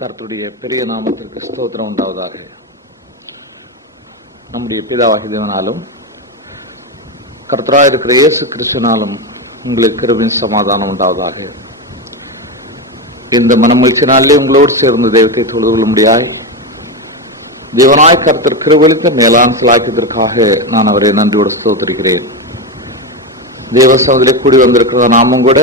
கர்த்தருடைய பெரிய நாமத்திற்கு ஸ்தோத்திரம் உண்டாவதாக. நம்முடைய பிதாவாகிய தேவனாலும் கர்த்தராய் இருக்கிற இயேசு கிறிஸ்துவினாலும் உங்களுக்கு கிருபையும் சமாதானம் உண்டாவதாக. இந்த மனமகிழ்ச்சி நாளிலே உங்களோடு சேர்ந்து தெய்வத்தை தொழுது கொள்ளும்படியாய் தேவனாய் கர்த்தர் கிருபையளித்த மேலான சிலாக்கியத்திற்காக நான் அவரை நன்றியோடு ஸ்தோத்திரிக்கிறேன். தேவ சமூகத்திலே கூடி வந்திருக்கிற நாமும் கூட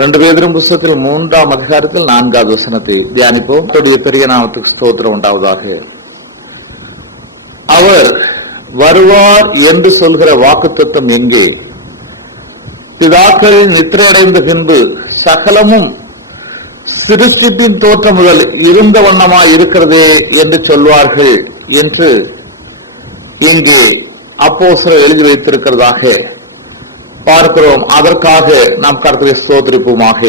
2 பேதுரு புத்தகத்தில் 3ஆம் அதிகாரத்தில் 4வது வசனத்தை தியானிப்போம். பெரிய நாமத்துக்கு ஸ்தோத்திரம் உண்டாவதாக. அவர் வருவார் என்று சொல்கிற வாக்குத்தத்தம் எங்கே? பிதாக்கள் நித்திரையடைந்த பின்பு சகலமும் சிருஷ்டிப்பின் தோற்றம் முதல் இருந்த வண்ணமாய் இருக்கிறதே என்று சொல்வார்கள் என்று இங்கே அப்போஸ்தலர் எழுதி வைத்திருக்கிறதாக பார்க்கிறோம். அதற்காக நாம் கர்த்தரை ஸ்தோத்திரிப்போமாக.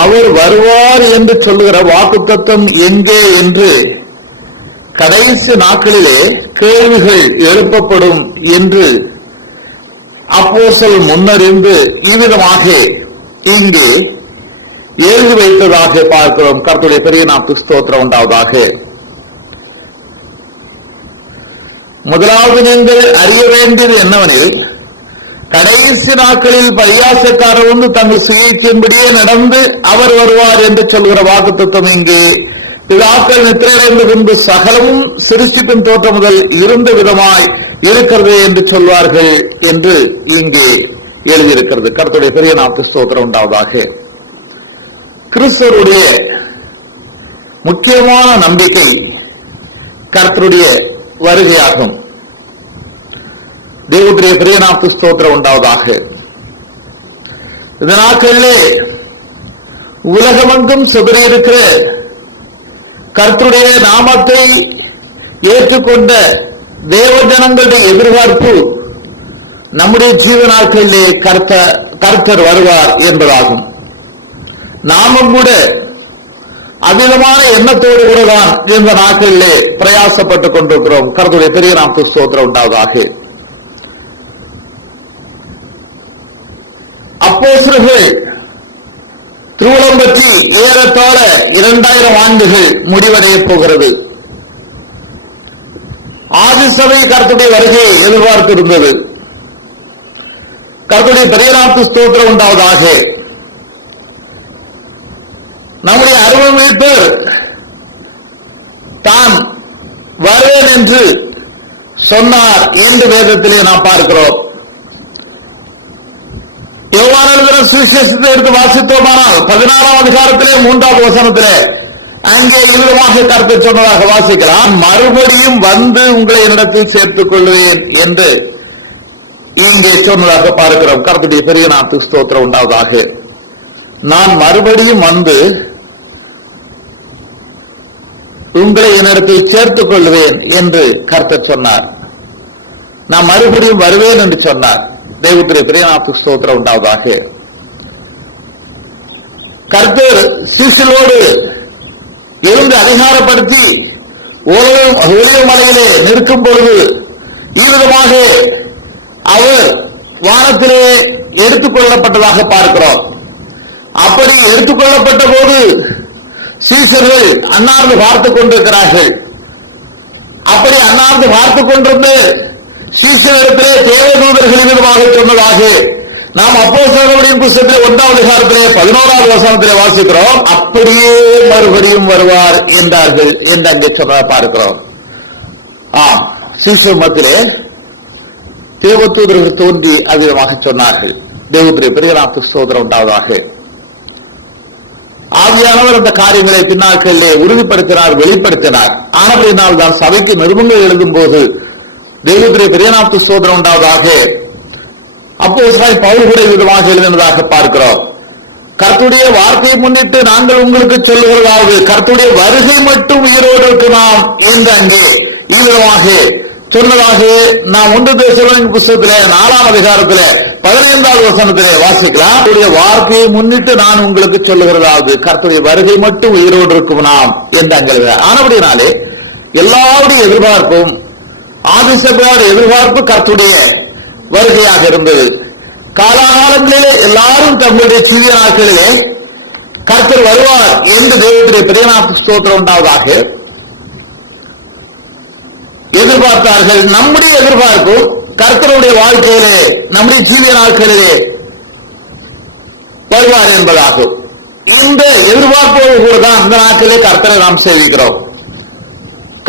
அவர் வருவார் என்று சொல்லுகிற வாக்குத்தத்தம் எங்கே என்று கடைசி நாட்களிலே கேள்விகள் எழுப்பப்படும் என்று அப்போஸ்தலர் முன்னறிந்து இவ்விதமாக இங்கே எழுதி வைத்ததாக பார்க்கிறோம். கர்த்தருடைய பெரிய நாமத்துக்கு ஸ்தோத்திரம் உண்டாவதாக. முதலாவது நீங்கள் அறிய வேண்டியது என்னவெனில், கடைசி நாட்களில் பரியாசக்காரர் வந்து தங்கள் சுயேட்சையின்படியே நடந்து அவர் வருவார் என்று சொல்கிற வாக்குத்தத்தம் இங்கே பிதாக்கள் நித்திரையடைந்த பின்பு சகலமும் சிருஷ்டிப்பின் தோற்றம் முதல் இருந்த விதமாய் இருக்கிறது என்று சொல்வார்கள் என்று இங்கே எழுதியிருக்கிறது. கர்த்தருடைய பெரிய நாமத்துக்கு ஸ்தோத்திரம் உண்டாவதாக. கிறிஸ்தவருடைய முக்கியமான நம்பிக்கை கர்த்தருடைய வருகையாகும். தேவனுடைய பெரிய நாமத்துக்கு ஸ்தோத்திரம் உண்டாவதாக. இந்த நாட்களிலே உலகமெங்கும் சிதறியிருக்கிற கர்த்தருடைய நாமத்தை ஏற்றுக்கொண்ட தேவ ஜனங்களுடைய எதிர்பார்ப்பு நம்முடைய ஜீவ நாட்களிலே கர்த்தர் வருவார் என்பதாகும். நாமும் கூட அதிகமான எண்ணத்தோடு கூட தான் இந்த நாட்களிலே பிரயாசப்பட்டுக் கொண்டிருக்கிறோம். கர்த்தருடைய பெரிய நாமத்துக்கு ஸ்தோத்திரம் உண்டாவதாக. அப்போஸ்தலர்கள் திருவுளம் பற்றி ஏறத்தாழ 2000 ஆண்டுகள் முடிவடைய போகிறது. ஆதி சபை கர்த்தருடைய வருகையை எதிர்பார்த்திருந்தது. கர்த்தருடைய பெரிய நாமத்துக்கு ஸ்தோத்திரம் உண்டாவதாக. நம்முடைய அருமை மீட்பர் தான் வருவேன் என்று சொன்னார் என்று வேதத்திலே நாம் பார்க்கிறோம். யோவான் சுவிசேஷத்தை எடுத்து வாசித்தோமானால் 16ஆம் அதிகாரத்திலே 3வது வசனத்திலே அங்கே இவ்விதமாக கர்த்தர் சொன்னதாக வாசிக்கலாம். மறுபடியும் வந்து உங்களை என்னிடத்தில் சேர்த்துக் கொள்வேன் என்று இங்கே சொன்னதாக பார்க்கிறோம். கர்த்தருடைய பெரிய நாமத்துக்கு ஸ்தோத்திரம் உண்டாவதாக. நான் மறுபடியும் வந்து உங்களை என்னிடத்தில் சேர்த்துக் கொள்வேன் என்று கர்த்தர் சொன்னார். நான் மறுபடியும் வருவேன் என்று சொன்னார். தேவனுடைய பெரிய நாமத்துக்கு ஸ்தோத்திரம் உண்டாவதாக. கர்த்தர் சீசலோடு இருந்து அதிகாரப்படுத்தி ஒலிவ மலையிலே நிற்கும் பொழுது இவ்விதமாக அவர் வானத்திலே எடுத்துக் கொள்ளப்பட்டதாக பார்க்கிறோம். அப்படி எடுத்துக்கொள்ளப்பட்ட போது சீசர்கள் அன்னார்ந்து பார்த்துக் கொண்டிருக்கிறார்கள். அப்படி அன்னார்ந்து பார்த்துக் கொண்டிருந்து சீசனிடத்திலே தேவதூதர்கள் விதமாக சொன்னதாக நாம் அப்போஸ்தலர்களின் புத்தகத்திலே 1ஆம் அதிகாரத்திலே 11வது வசனத்திலே வாசிக்கிறோம். அப்படியே மறுபடியும் வருவார் என்றார்கள் என்று அங்கே சொன்னதாக பார்க்கிறோம். சீசர் மத்தியிலே தேவதூதர்கள் தோன்றி அதிகமாக சொன்னார்கள். தேவனுடைய பெரிய நாமத்துக்கு ஸ்தோத்திரம் உண்டாவதாக. ஆவியானவர் அந்த காரியங்களை பின்னாட்களிலே உறுதிப்படுத்தினார், வெளிப்படுத்தினார். ஆனபடியினால் தான் சபைக்கு நிருபங்கள் எழுதும் போது தேவனுடைய பெரிய நாமத்துக்கு ஸ்தோத்திரம் உண்டாவதாக அப்போஸ்தலர் பவுல் கூட விதமாக எழுதினதாக பார்க்கிறோம். கர்த்தருடைய வார்த்தையை முன்னிட்டு நாங்கள் உங்களுக்கு சொல்லுகிறதாவது கர்த்தருடைய வருகை மட்டும் உயிரோடு இருக்குமாம் என்று அங்கே ஈவிதமாக சொன்னதாக நாம் 1 தெசலோனிக்கேயர் புத்தகத்திலே 4ஆம் அதிகாரத்திலே 15வது வசனத்திலே வாசிக்கலாம். கர்த்தருடைய வார்த்தையை முன்னிட்டு நான் உங்களுக்கு சொல்லுகிறதாவது கர்த்தருடைய வருகை மட்டும் உயிரோடு இருக்குமாம் என்று அங்கே ஆனபடினாலே எல்லாருடைய எதிர்பார்ப்பும் ஆதிசபையோட எதிர்பார்ப்பு கர்த்தருடைய வருகையாக இருந்தது. காலாகாலங்களிலே எல்லாரும் தங்களுடைய சிறிய நாட்களிலே கர்த்தர் வருவார் என்று தேவனுடைய பெரியநாம ஸ்தோத்திரம் உண்டாவதாக எதிர்பார்த்தார்கள். நம்முடைய எதிர்பார்ப்பு கர்த்தருடைய வாழ்க்கையிலே நம்முடைய ஜீவிய நாட்களிலே வருவார் என்பதாகும். இந்த எதிர்பார்ப்போடு கூட தான் அந்த நாட்களிலே கர்த்தரை நாம் சேவிக்கிறோம்,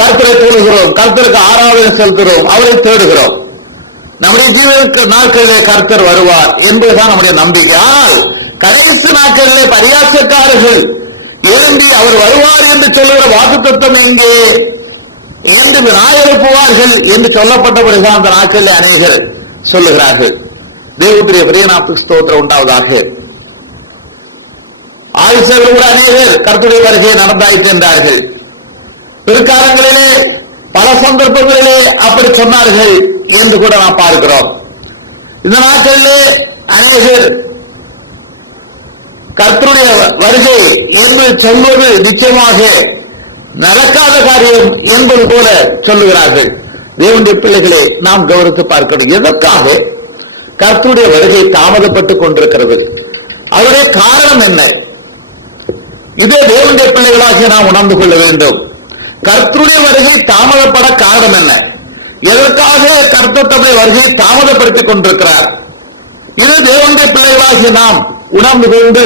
கர்த்தரை தொழுகிறோம், கர்த்தருக்கு ஆராதனை செலுத்துகிறோம், அவரை தேடுகிறோம். நம்முடைய ஜீவனுக்கு நாட்களிலே கர்த்தர் வருவார் என்பதுதான் நம்முடைய நம்பிக்கை. ஆனால் கடைசி நாட்களிலே பரியாசக்காரர்கள் எழும்பி அவர் வருவார் என்று சொல்லுகிற வாக்குத்தத்தம் எங்கே என்று விநாயகருப்புவார்கள் என்று சொல்லப்பட்டபடிதான் அந்த நாட்களில் அநேகர் சொல்லுகிறார்கள். தேவனுடைய பெரியநாமத்துக்கு ஸ்தோத்திரம் உண்டாவதாக. ஆயுசர்கள் கூட அநேகர் கர்த்தருடைய வருகையை நடந்தாயிற்று என்றார்கள். பிற்காலங்களிலே பல சந்தர்ப்பங்களிலே அப்படி சொன்னார்கள் என்று கூட நாம் பார்க்கிறோம். இந்த நாட்களிலே அநேகர் கர்த்தருடைய வருகை என்று சொல்வது நிச்சயமாக நடக்காத காரியம் என்பது போல சொல்லுகிறார்கள். தேவனுடைய பிள்ளைகளை நாம் கவனித்து பார்க்கணும். எதற்காக கர்த்தருடைய வருகை தாமதப்பட்டுக் கொண்டிருக்கிறது? அதனுடைய காரணம் என்ன? இதே தேவனுடைய பிள்ளைகளாக நாம் உணர்ந்து கொள்ள வேண்டும். கர்த்தருடைய வருகை தாமதப்பட காரணம் என்ன? எதற்காக கர்த்தர் தம்முடைய வருகையை தாமதப்படுத்திக் கொண்டிருக்கிறார்? இது தேவனுடைய பிள்ளைகளாகிய நாம் உணர்ந்து கொண்டு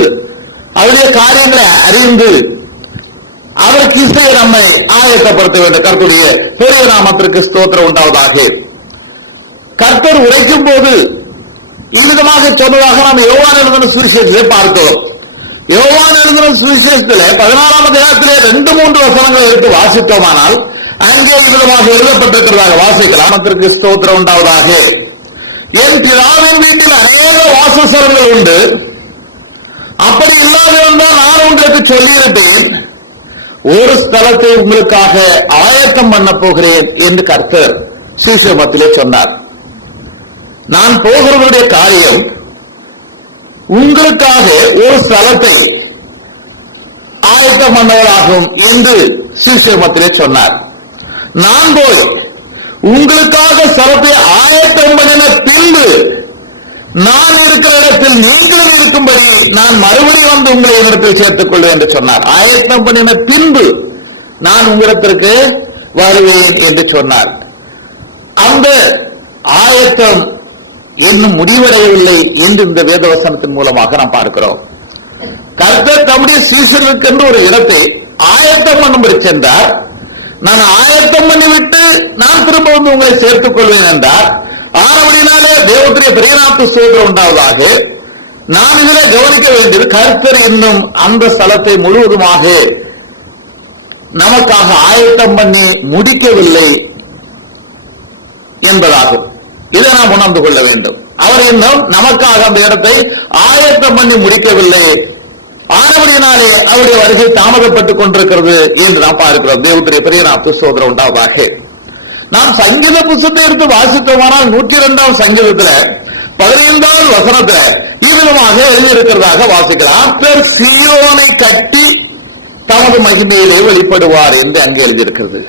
அவருடைய காரியங்களை அறிந்து அவருக்கு இசையை நம்மை ஆயத்தப்படுத்த வேண்டும். கர்த்தருடைய பெரிய நாமத்திற்கு ஸ்தோத்திரம் உண்டாவதாக. கர்த்தர் உரைக்கும் போது இவ்விதமாக சொன்னதாக நாம் யோவான் எழுதின சுவிசேஷத்தை பார்த்தோம். யோவான் எழுதின சுவிசேஷத்திலே 14ஆம் அதிகாரத்திலே 2-3 வசனங்களை எடுத்து வாசித்தோமானால் அங்கே இவ்விதமாக எழுதப்பட்டிருக்கிறதாக வாசிக்கலாம். நாமத்திற்கு ஸ்தோத்திரம் உண்டாவதாக. என் பிதாவின் வீட்டில் அநேக வாசஸ்தலங்கள் உண்டு, அப்படி இல்லாதிருந்தால் நான் உங்களுக்கு சொல்லியிருப்பேன், ஒரு ஸ்தலத்தை உங்களுக்காக ஆயத்தம் பண்ண போகிறேன் என்று கர்த்தர் சீசமத்திலே சொன்னார். நான் போகிறவருடைய காரியம் உங்களுக்காக ஒரு ஸ்தலத்தை ஆயத்தம் பண்ணவராகும் என்று சீசமத்திலே சொன்னார். நான் போய் உங்களுக்காக ஸ்தலத்தை ஆயத்தம் பண்ணின பின்பு நான் இருக்கிற இடத்தில் நீங்களும் இருக்கும்படி நான் மறுபடியும் வந்து உங்களை என்னிடத்தில் சேர்த்துக் கொள்வேன் என்று சொன்னார். ஆயத்தம் பண்ணின பின்பு நான் உங்களிடத்திற்கு வருவேன் என்று சொன்னார். அந்த ஆயத்தம் இன்னும் முடிவடையவில்லை என்று இந்த வேதவசனத்தின் மூலமாக நாம் பார்க்கிறோம். கர்த்தர் தம்முடைய சீஷர்களுக்கு என்று ஒரு இடத்தை ஆயத்தம் பண்ணும்படி சென்றார். நான் ஆயத்தம் பண்ணிவிட்டு நான் திரும்ப வந்து உங்களை சேர்த்துக் கொள்வேன் என்றார். ஆனபடினாலே தேவனுடைய பெரியநாமத்து ஸ்தோத்திரம் உண்டாவதாக. நான் இதிலே கவனிக்க வேண்டியது, கர்த்தர் இன்னும் அந்த ஸ்தலத்தை முழுவதுமாக நமக்காக ஆயத்தம் பண்ணி முடிக்கவில்லை என்பதாகும். இதை நாம் உணர்ந்து கொள்ள வேண்டும். அவர் இன்னும் நமக்காக அந்த இடத்தை ஆயத்தம் பண்ணி முடிக்கவில்லை. ஆனபடினாலே அவருடைய வருகை தாமதப்பட்டுக் கொண்டிருக்கிறது என்று நாம் பார்க்கிறோம். தேவனுடைய பெரியநாமத்து ஸ்தோத்திரம் உண்டாவதாக. நாம் சங்கீத புத்தகத்தை எடுத்து வாசித்தோமானால் 102ஆம் சங்கீதத்துல 15வது வசனத்துல இவ்விதமாக எழுதியிருக்கிறதாக வாசிக்கலாம். சீயோனை கட்டி தமது மகிமையிலே வெளிப்படுவார் என்று அங்கே எழுதியிருக்கிறது.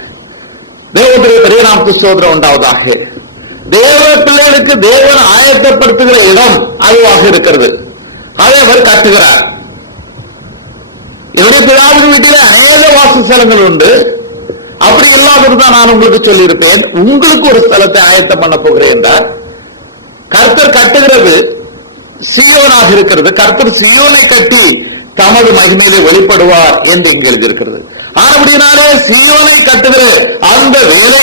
தேவனுடைய பெரியநாமத்து ஸ்தோத்திரம் உண்டாவதாக. தேவ பிள்ளைகளுக்கு தேவன் ஆயத்தப்படுத்துகிற இடம் அதுவாக இருக்கிறது. அதை அவர் கட்டுகிறார். என்னுடைய பிதாவின் வீட்டிலே அநேக வாசஸ்தலங்கள் உண்டு, அப்படி இல்லாததுதான் நான் உங்களுக்கு சொல்லியிருப்பேன், உங்களுக்கு ஒரு ஸ்தலத்தை ஆயத்தம் பண்ண போகிறேன் என்றார். கர்த்தர் கட்டுகிறது சீயோனாக இருக்கிறது. கர்த்தர் சீயோனை கட்டி தமது மகிமையிலே வெளிப்படுவார் என்று இங்கு எழுதியிருக்கிறது. ஆனபடினாலே சீயோனை கட்டுகிற அந்த வேலை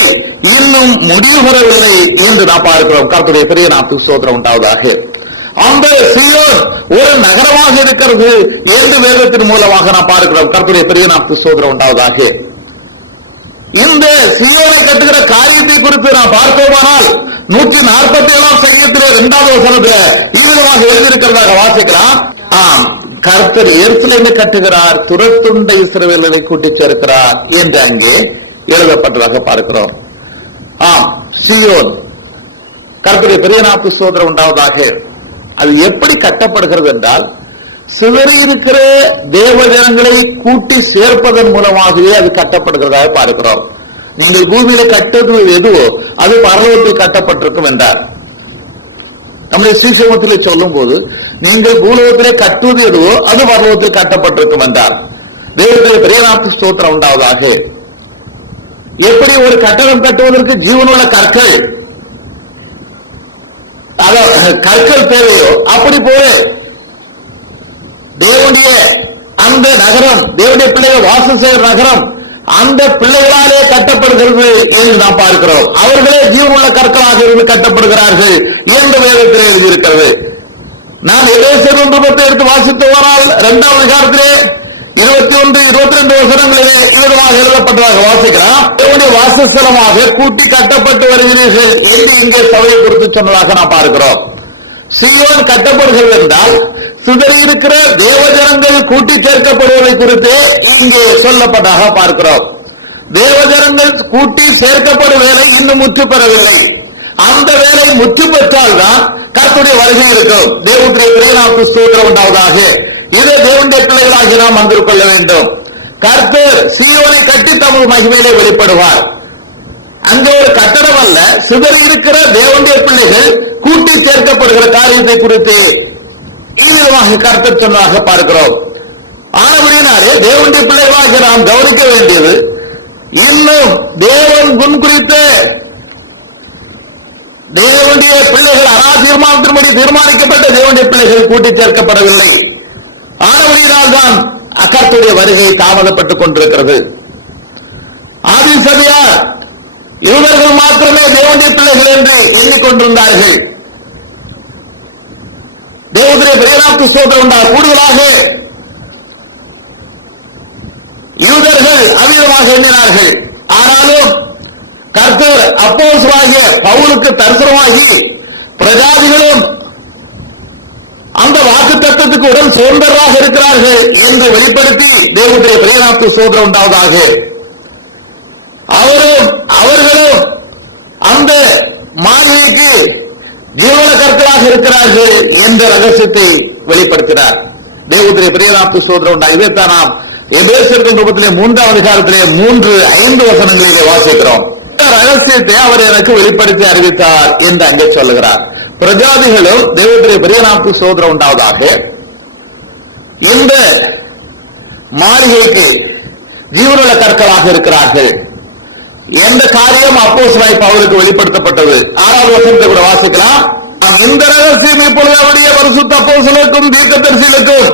இன்னும் முடிவு பெறவில்லை என்று நாம் பார்க்கிறோம். கர்த்தருடைய பெரிய நாமத்துக்கு ஸ்தோத்திரம் உண்டாவதாக. அந்த சீயோன் ஒரு நகரமாக இருக்கிறது என்று வேதத்தின் மூலமாக நாம் பார்க்கிறோம். கர்த்தருடைய பெரிய நாமத்துக்கு ஸ்தோத்திரம் உண்டாவதாக. இந்த சீயோனை கட்டுகிற காரியத்தை குறித்து நாம் பார்த்தோமானால் 147ஆம் சங்கீதத்திலே 2வது வசனத்திலே இவ்விதமாக எழுதியிருக்கிறதாக வாசிக்கலாம். கர்த்தர் எருசலேமை கட்டுகிறார், துரத்துண்ட இஸ்ரவேலரை கூட்டிச் சேர்க்கிறார் என்று அங்கே எழுதப்பட்டதாக பார்க்கிறோம். ஆம், சீயோன் கர்த்தருடைய பெரிய நாமத்து ஸ்தோத்திரம் உண்டாவதாக. அது எப்படி கட்டப்படுகிறது என்றால், சிதறி இருக்கிற தேவ ஜனங்களை கூட்டி சேர்ப்பதன் மூலமாகவே அது கட்டப்படுகிறதாக பார்க்கிறோம். நீங்கள் பூமியில கட்டுவது எதுவோ அது பரலோகத்தில் கட்டப்பட்டிருக்கும் என்றார். நம்முடைய ஸ்ரீசமத்திலே சொல்லும் போது, நீங்கள் பூலோகத்திலே கட்டுவது எதுவோ அது பரலோகத்தில் கட்டப்பட்டிருக்கும் என்றார். தேவனுடைய பெரிய நாமத்து ஸ்தோத்திரம் உண்டாவதாக. எப்படி ஒரு கட்டடம் கட்டுவதற்கு ஜீவனுள்ள கற்கள் கற்கள் தேவையோ, அப்படி போல தேவனுடைய அந்த நகரம், தேவனுடைய பிள்ளைகள் வாசம் செய்கிற நகரம் அந்த பிள்ளைகளாலே கட்டப்படுகிறது என்று நாம் பார்க்கிறோம். அவர்களே ஜீவனுள்ள கற்களாக இருந்து கட்டப்படுகிறார்கள் என்று வேதத்தில் எழுதியிருக்கிறது. நான் எபேசியர் 1 எடுத்து வாசித்து போனால் 2ஆம் அதிகாரத்திலே 21, 22 வசனங்களிலே விதமாக எழுதப்பட்டதாக வாசிக்கிறான். தேவனுடைய வாசஸ்தலமாக கூட்டி கட்டப்பட்டு வருகிறீர்கள் என்று இங்கே சபையை குறித்து சொன்னதாக நாம் பார்க்கிறோம். சீயோன் கட்டப்படுகிறது என்றால் சிதறி இருக்கிற தேவஜனங்கள் கூட்டி சேர்க்கப்படுவதை குறித்து இங்கே சொல்லப்பட்டதாக பார்க்கிறோம். தேவஜனங்கள் கூட்டி சேர்க்கப்படும் வேலை இன்னும் முற்று பெறவில்லை. அந்த வேலை முற்று பெற்றால் தான் கர்த்தருடைய வருகை இருக்கும். தேவனுடைய பெரிய நாமத்து ஸ்தோத்திரம் உண்டாவதாக. இதை தேவனுடைய பிள்ளைகளாகி நாம் வந்து கொள்ள வேண்டும். கர்த்தர் சீயோனை கட்டி தமது மகிமையிலே வெளிப்படுவார். அங்கே ஒரு கட்டடம் அல்ல, சிதறி இருக்கிற தேவனுடைய பிள்ளைகள் கூட்டி சேர்க்கப்படுகிற காரியத்தை குறித்து இவ்விதமாக கர்த்தர் சொன்னதாக பார்க்கிறோம். ஆனபடியினாலே தேவனுடைய பிள்ளைகளாக நாம் கவனிக்க வேண்டியது, இன்னும் தேவன் முன்குறித்த தேவனுடைய பிள்ளைகள் தீர்மானத்தின்படி தீர்மானிக்கப்பட்ட தேவனுடைய பிள்ளைகள் கூட்டி சேர்க்கப்படவில்லை. ஆனபடியினால் தான் கர்த்தருடைய வருகை தாமதப்பட்டுக் கொண்டிருக்கிறது. ஆதிசதியார் யூதர்கள் மாத்திரமே தேவனுடைய பிள்ளைகள் என்று எண்ணிக்கொண்டிருந்தார்கள். தேவனுடைய பெரிய நாமத்து ஸ்தோத்திரம் உண்டாக. கூடுதலாக யூதர்கள் அமிதமாக எண்ணினார்கள். ஆனாலும் கர்த்தர் அப்போஸ்தலனாகிய பவுலுக்கு தரிசனமாகி பிரஜாதிகளும் அந்த வாக்கு தத்தத்துக்கு உடன் சுதந்திரராக இருக்கிறார்கள் என்று வெளிப்படுத்தி தேவனுடைய பெரிய நாமத்து ஸ்தோத்திரம் உண்டாவதாக. அவர்களும் அந்த மாளிகைக்கு ஜீவன கற்களாக இருக்கிறார்கள் என்ற ரகசியத்தை வெளிப்படுத்தினார். தேவனுடைய பெரிய நாமத்து ஸ்தோத்திரம் உண்டாக. இதைத்தான் நாம் எபேசியர் 3ஆம் அதிகாரத்திலே 3-5 வசனங்களிலே வாசிக்கிறோம். ரகசியத்தை அவர் எனக்கு வெளிப்படுத்தி அறிவித்தார் என்று அங்கே சொல்லுகிறார். பிரஜாதிகளும் தேவனுடைய பெரிய நாமத்து ஸ்தோத்திரம் உண்டாவதாக இந்த மாளிகைக்கு ஜீவனுள்ள கற்களாக இருக்கிறார்கள் என்ற காரியம் அப்போஸ்தலனாகிய பவுலுக்கு வெளிப்படுத்தப்பட்டது. 6வது வசனத்தை கூட வாசிக்கலாம். இந்த ரகசியம் இப்பொழுது அவருடைய பரிசுத்த அப்போஸ்தலருக்கும் தீர்க்கதரிசிகளுக்கும்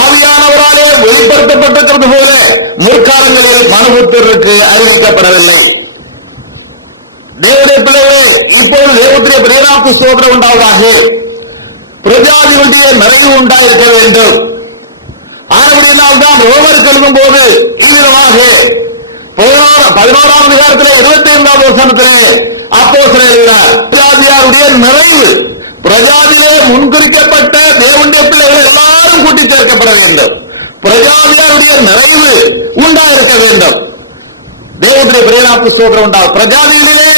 ஆவியானவராலே வெளிப்படுத்தப்பட்டிருக்கிறது போல முற்காலங்களில் மனுபுத்திரருக்கு அறிவிக்கப்படவில்லை. தேவனுடைய பிள்ளைகளே, இப்பொழுது தேவனுடைய பெரிய நாமத்து ஸ்தோத்திரம் உண்டாவதாக. பிரஜாதிகளுடைய நிறைவு உண்டாயிருக்க வேண்டும். ஆனபடியினால் தான் ரோமருக்கு எழுதும் போது இவ்விதமாக 11ஆம் அதிகாரத்திலே 25வது வசனத்திலே அப்போஸ்தலர் எழுதினார். பிரஜாதியாருடைய நிறைவு, பிரஜாதியிலே முன்குறிக்கப்பட்ட தேவனுடைய பிள்ளைகள் எல்லாரும் கூட்டி சேர்க்கப்பட வேண்டும். பிரஜாதியாருடைய நிறைவு உண்டாயிருக்க வேண்டும். தேவனுடைய பெரிய நாமத்து ஸ்தோத்திரம் உண்டாகும். பிரஜாதிகளிலே